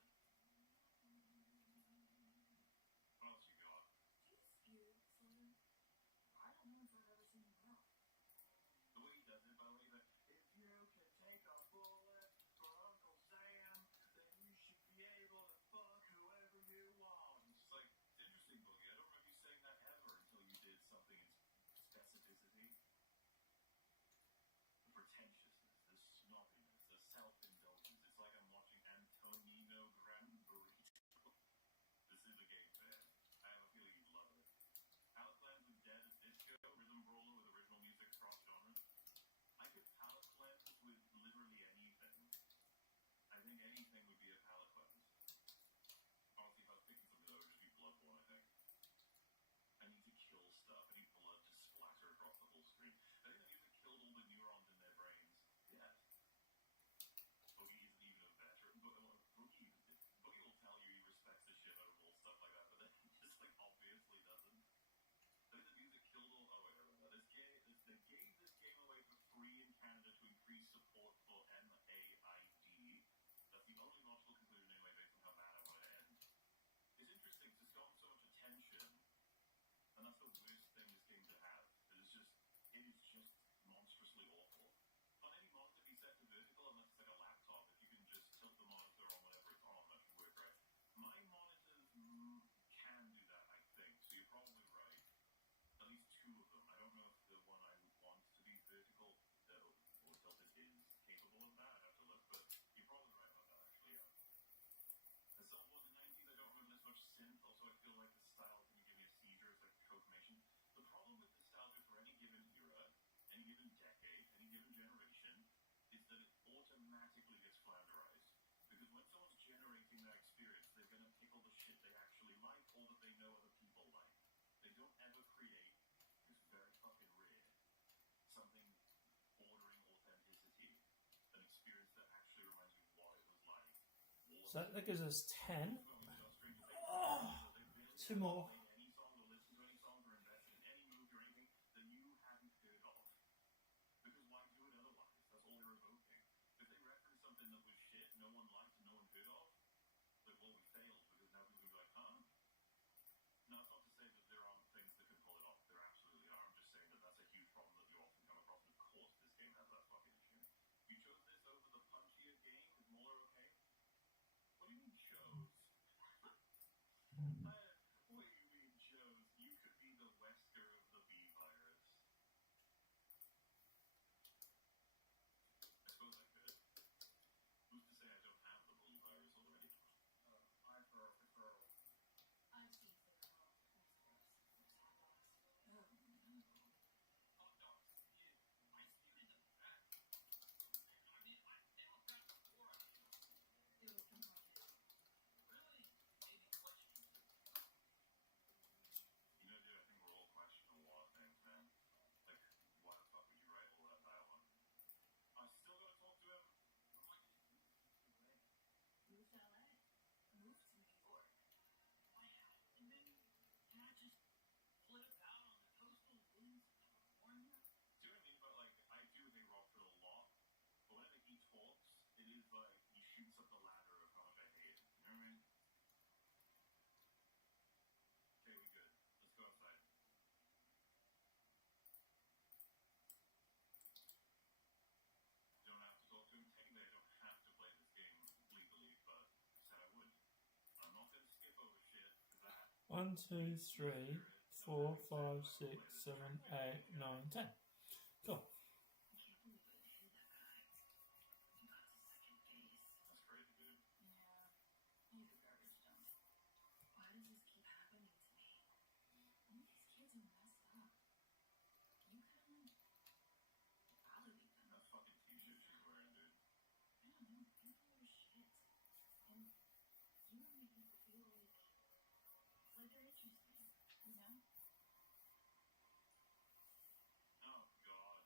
What else you got? Do you spew, Slater? I don't know if I've ever seen him growl. The way he does it, by the way, like, if you can take a bullet for Uncle Sam, then you should be able to fuck whoever you want. It's just like, it's interesting, Boogie. I don't remember you saying that ever until you did something in specificity. The pretentiousness, the snobbiness, the self-indulgence. It's like I'm watching Antonino Gramburrito. This is a game fan. I have a feeling you'd love it. Palette cleanse with Dead Disco, rhythm brawler with original music cross genre. I could palette cleanse with literally anything. I think anything would be a palette cleanse. Honestly, if I was picking something, that would just be Bloodborne, I think. I need to kill stuff. I need blood to splatter across the whole screen. I think the music killed all the neurons in their brains. Yeah. Boogie isn't even a veteran. Boogie will tell you he respects the shit out of all stuff like that, but then he just like obviously doesn't. I think the music killed all. Oh wait, I remember that. They gave this game away for free in Canada to increase support for MAID. That's the only logical conclusion anyway, based on how bad I want to end. It's interesting because it's gotten so much attention, and that's the worst thing this game to have. It is just monstrously awful. On any monitor be set to vertical unless it's like a laptop. If you can just tilt the monitor on whatever it's on, that should work right. My monitors can do that, I think. So you're probably right. At least two of them. I don't know if the one I would want to be vertical or tilted is capable of that. I'd have to look, but you're probably right about that, actually. Yeah. As someone born in the 90s, I don't remember this much synth. Also, I feel like the style can give me a seizure. It's like confirmation. The problem with nostalgia for any given era, any given decade, any given generation, is that it automatically gets flanderized. Because when someone's generating that experience, they're going to pick all the shit they actually like or that they know other people like. They don't ever create, it's very fucking rare, something bordering authenticity, an experience that actually reminds you what it was like. So that gives us 10. Oh, two more. Any song or listen to any song or invest in any movie or anything that you haven't heard of. Because why do it otherwise? That's all they're evoking. If they reference something that was shit, no one liked and no one heard of, like, well, we failed because now people will be like, huh? No, it's not to say that there aren't things that can pull it off. There absolutely are. I'm just saying that that's a huge problem that you often come across. And of course, this game has that fucking issue. You chose this over the punchier game. Is Muller okay? What do you mean chose? What do you mean 1, 2, 3, 4, 5, 6, 7, 8, 9, 10. Cool. I can't believe I defeated that guy. I got to second base. That's crazy, dude. Yeah, he's a garbage dump. Why does this keep happening to me? All these kids are messed up. You couldn't validate them. That fucking t-shirt she's wearing, dude. I don't know. People are shit. And you want to make people feel like they're interesting, you know? Oh, God.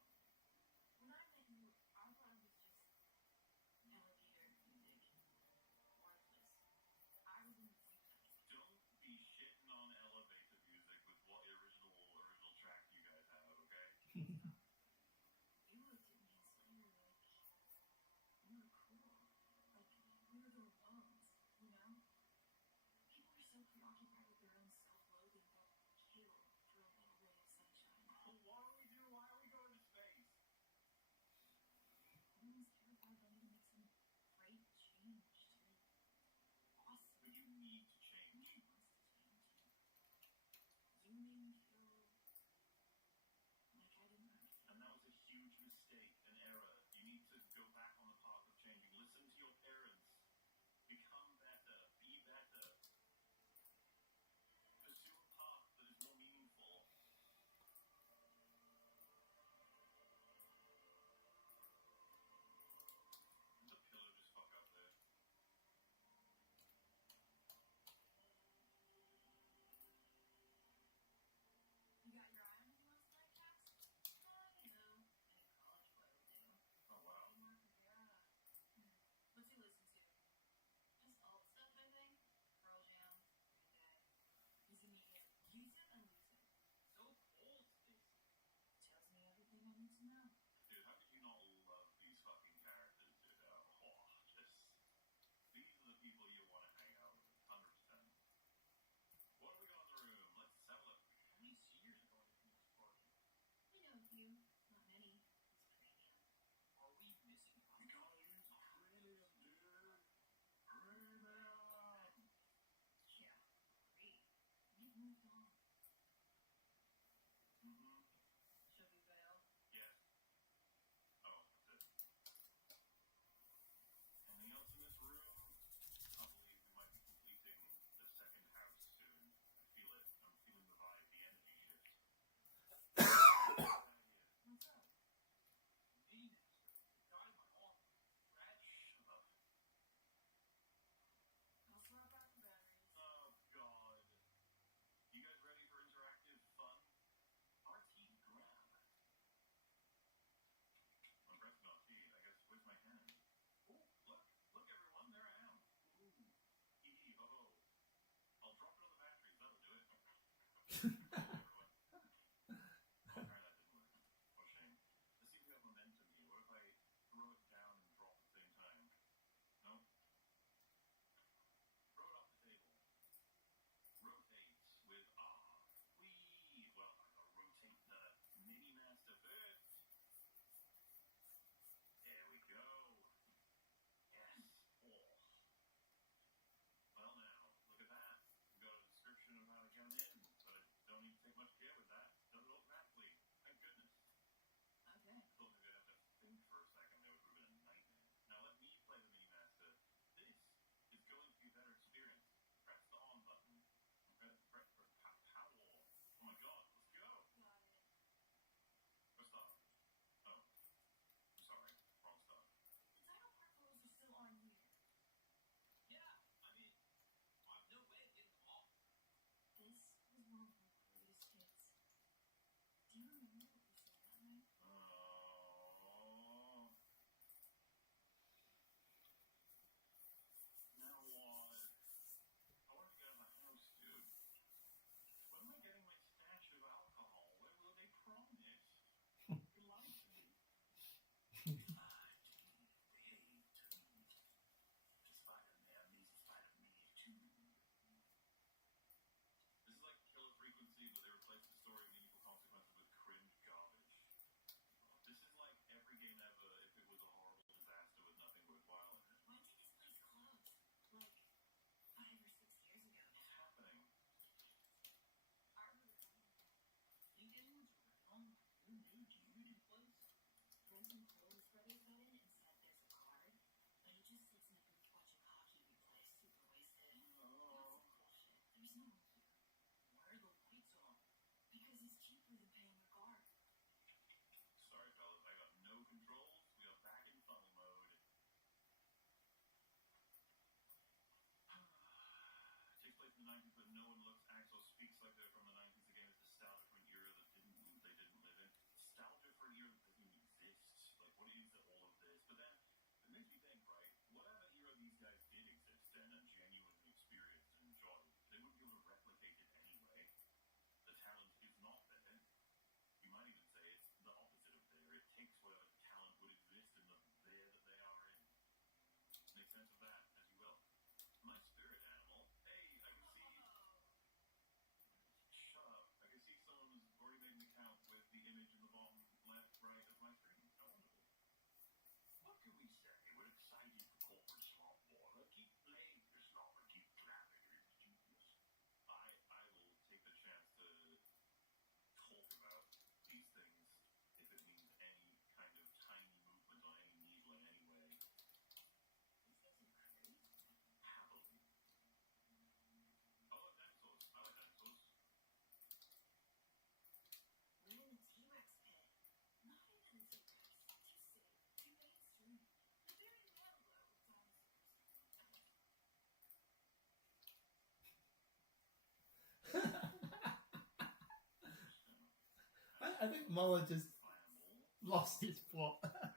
I think Moa just Fireball. lost his plot. I get it.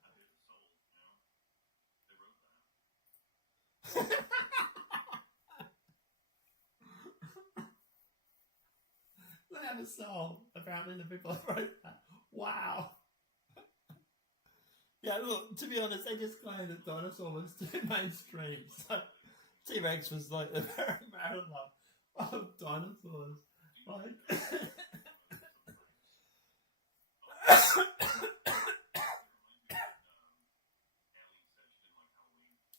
I did it soul, you know? They wrote that. They have a soul. Apparently, the people that wrote that. Wow. Yeah, look, to be honest, they just claimed that dinosaur was too mainstream. So T-Rex was like the very parallel of dinosaurs. Like, Ellie said she didn't like Halloween.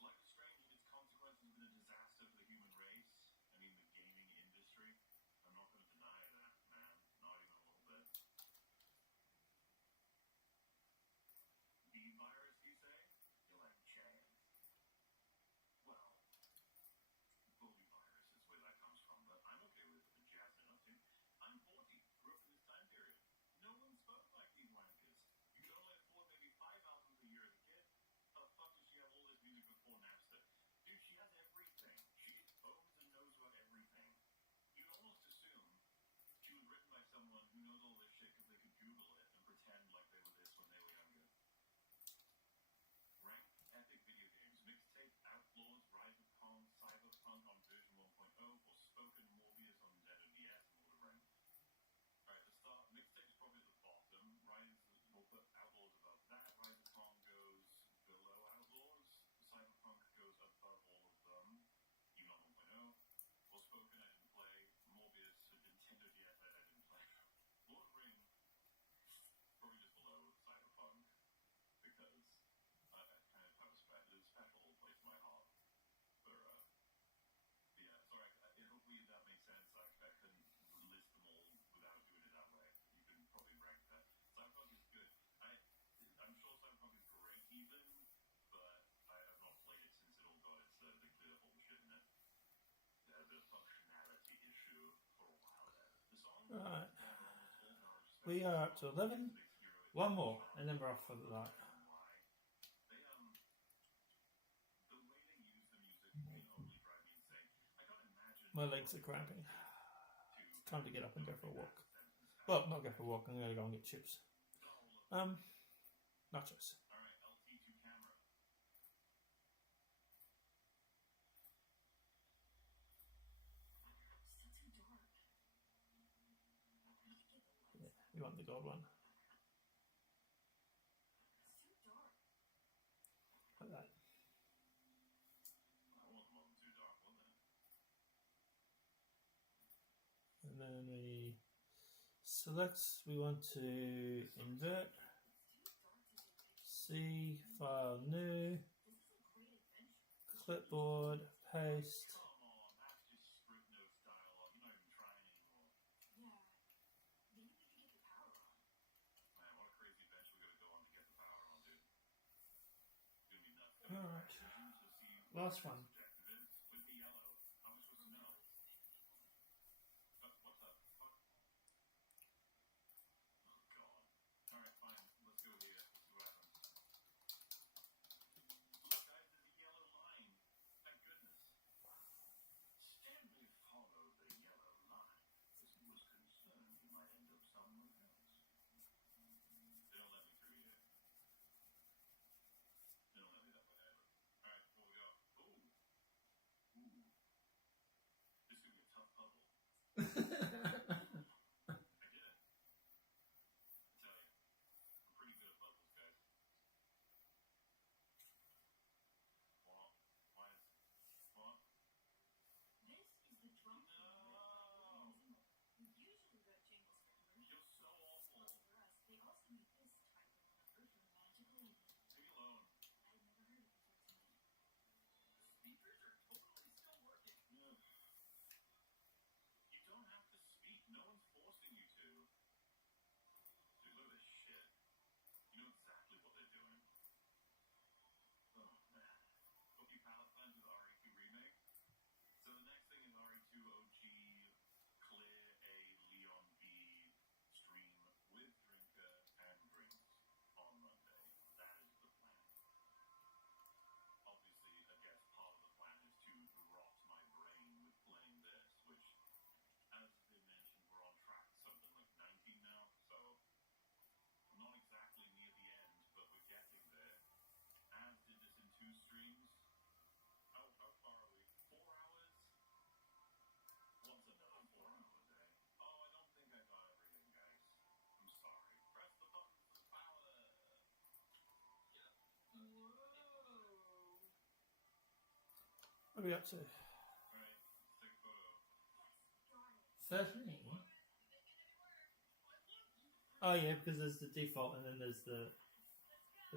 Life is Strange, its consequences have been a disaster for the human race. I mean, the gaming industry. I'm not going to deny that, man. Not even a little bit. The virus, you say? You like giants. Well, bully virus is where that comes from, but I'm okay with jazzing up to. I'm 40, grew up in this time period. No one spoke like these wankers. You could only afford maybe 5 albums a year as a kid. How the fuck does she have all this music before Napster? Dude, she has everything. She owns and knows about everything. You'd almost assume she was written by someone who knows all this shit because they could Google it and pretend like they were this when they were younger. Rank epic video games, Mixtape, Outlaws, Rise of Kong, Cyberpunk on version 1.0, or Spoken Morbius on Nintendo DS, and what a rank. Alright, the start, Mixtape's probably at the bottom, Rise, we'll put Outlaws above that, Rise of Kong goes below Outlaws, Cyberpunk goes above all of them, even on 1.0, well, Spoken I didn't play, Morbius, Nintendo DS I didn't play, Lord of the Rings, probably just below Cyberpunk, because I kind of have a special place in my heart for, yeah, sorry, hopefully that makes sense. I couldn't list them all without doing it that way. You can probably rank that. Cyberpunk is good. I'm sure Cyberpunk is great even, but I've not played it since it all got its, they cleared up all the shit in it. There has been a functionality issue for a while there. The song right. almost full knowledge. We are up to 11. One more, and then we're off for the night. They, the way they use the music can only drive me insane. I can't imagine. My legs are cramping. It's time to get up and go for a walk. Well, not go for a walk. I'm going to go and get chips. Nachos. Alright, LT2 camera. Still too dark. We could get the lights. Yeah, you want the gold one? It's too dark. Like that. That wasn't too dark, was it? And then we select, we want to invert, C, file new, This is a great adventure. clipboard, paste. Come on, that's just script notes dialogue. You're not even trying anymore. Yeah. Maybe we could get the power on. Man, what a crazy adventure we gotta go on to get the power on, dude. It's gonna be nuts. Alright. To see Last one. subjective is with the yellow. How am I supposed to know? What the fuck? Oh god. Alright, fine. Let's go here. Let's see what happens. Look, guys, there's a yellow line. Thank goodness. Stanley followed the yellow line because he was concerned he might end up somewhere else. They don't let me through here. They don't let me that way either. Alright, what we got? Ooh, What are we up to? Alright, take a photo. 13. Oh yeah, because there's the default and then there's the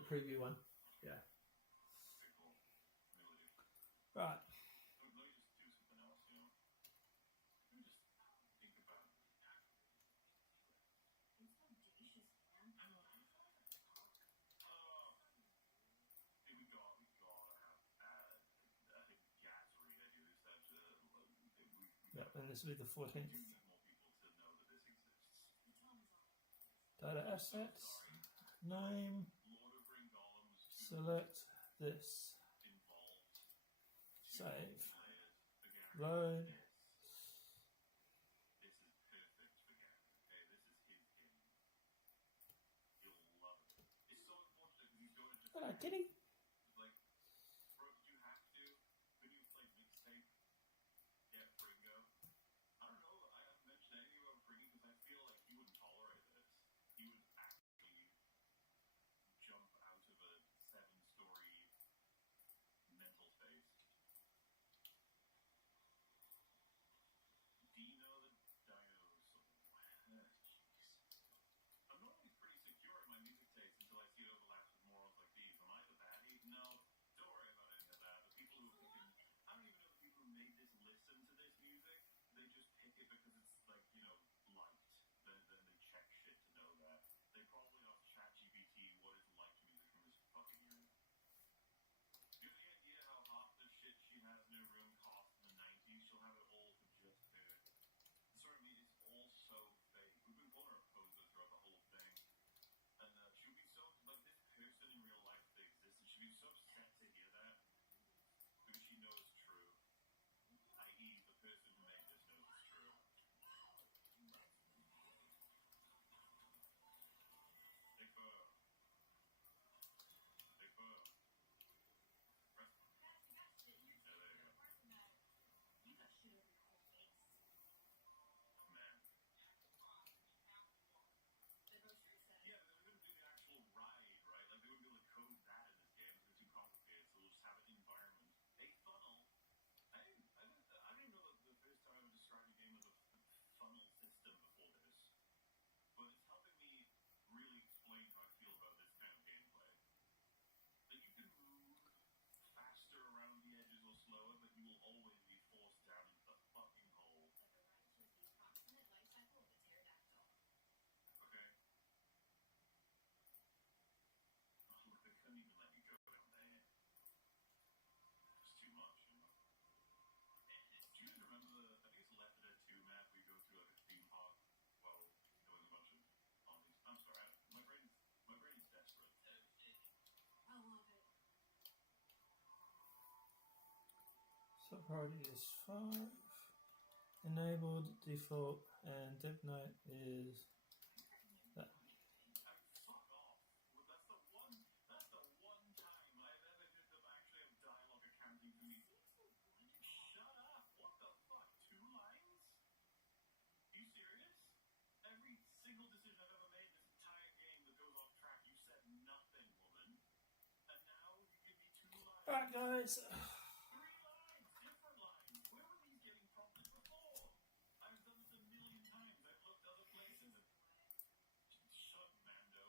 preview one. Yeah. Okay, cool. Maybe we'll do. Right. Let me just do something else, you know? Let me just think about it. It's audacious, man. Hey, we gotta have gassery edges. Yeah, and this will be the 14th. We need more people to know that this exists. The tone is off. Data assets. Name. Lord of Ring golems Select this. involved. Save. Layers. The Load. This is perfect for Gary. Okay, this is his game. He'll love it. It's so unfortunate because he's going to just Hello, Kitty. like, bro, did you have to? Could you play mixtape? Get Fringo? I don't know. I haven't mentioned anything about Fringo because I feel like he wouldn't tolerate this. He would actually jump out of a 7-story mental space. Do you know the dinosaur? Jeez. I'm normally pretty secure in my music taste until I see it overlaps with morals like these. Am I the baddie? No. Don't worry about any of that. The people who are picking, I don't even know the people who made this listen to this music. They just pick it because it's like, you know, liked. Then they check shit to know that. They probably asked ChatGPT what is liked music from his fucking ear. Do you have any idea how half the shit she has in her room cost in the 90s? She'll have it all for just her. Sorry, I mean, it's all so fake. We've been calling her a poser throughout the whole thing. And she'll be so, like, this person in real life that exists, she'll be so upset to hear that. Because she knows it's true. I.e., the person who made this knows it's true. Big photo. Big photo. Press. That's shit. You're Yeah, there you go. worse than that. You got shit over your whole face. Man. The grocery said. Yeah, they're going to do the actual ride, right? Like, they wouldn't be able to code that in this game because it's too complicated, so they'll just have an environment. A funnel. I don't even know the first time I described a game as a funnel system before this. But it's helping me really explain how I feel about this kind of gameplay. That you can move faster around the edges or slower, but you will always be forced down into the fucking hole. Like a ride shows the approximate life cycle of a pterodactyl. Okay? Oh, look, they couldn't even let me go down there. It's too much, you know? Do you guys remember I think it's Left 4 Dead 2 map where you go through like a theme park while doing a bunch of armies? I'm sorry, my brain's desperate. I love it. So priority is 5. Enabled, default, and dev night is that. Fuck off. Well, that's the one time I've ever heard them actually have dialogue accounting for me. Shut up! What the fuck? 2 lines? Are you serious? Every single decision I've ever made in this entire game that goes off track, you said nothing, woman. And now you give me 2 lines. Alright, guys. 3 lines! Different lines! Where were these getting prompted before? I've done this a million times. I've looked other places and... Shut up, Mando.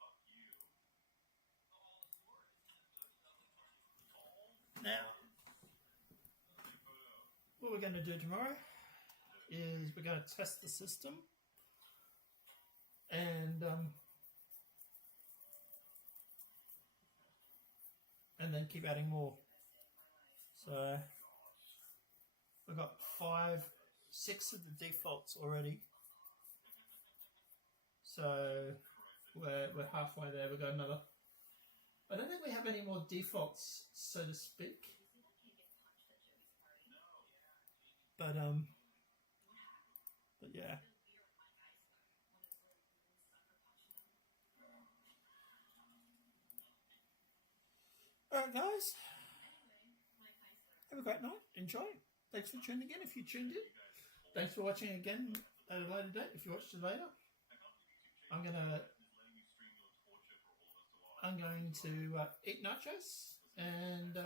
Fuck you. Now, what we're going to do tomorrow is we're going to test the system and then keep adding more. So we've got 6 of the defaults already. So we're halfway there. We've got another. I don't think we have any more defaults, so to speak. Did you see that kid get punched at Joey's party? But yeah. The beer with Mike Eisler. One of his little goon sucker punching him. Alright, guys. Anyway, Mike Eisler. Have a great night. Enjoy. Thanks for tuning in if you tuned in. Thanks for watching again at a later date if you watched it later. I'm going to eat nachos And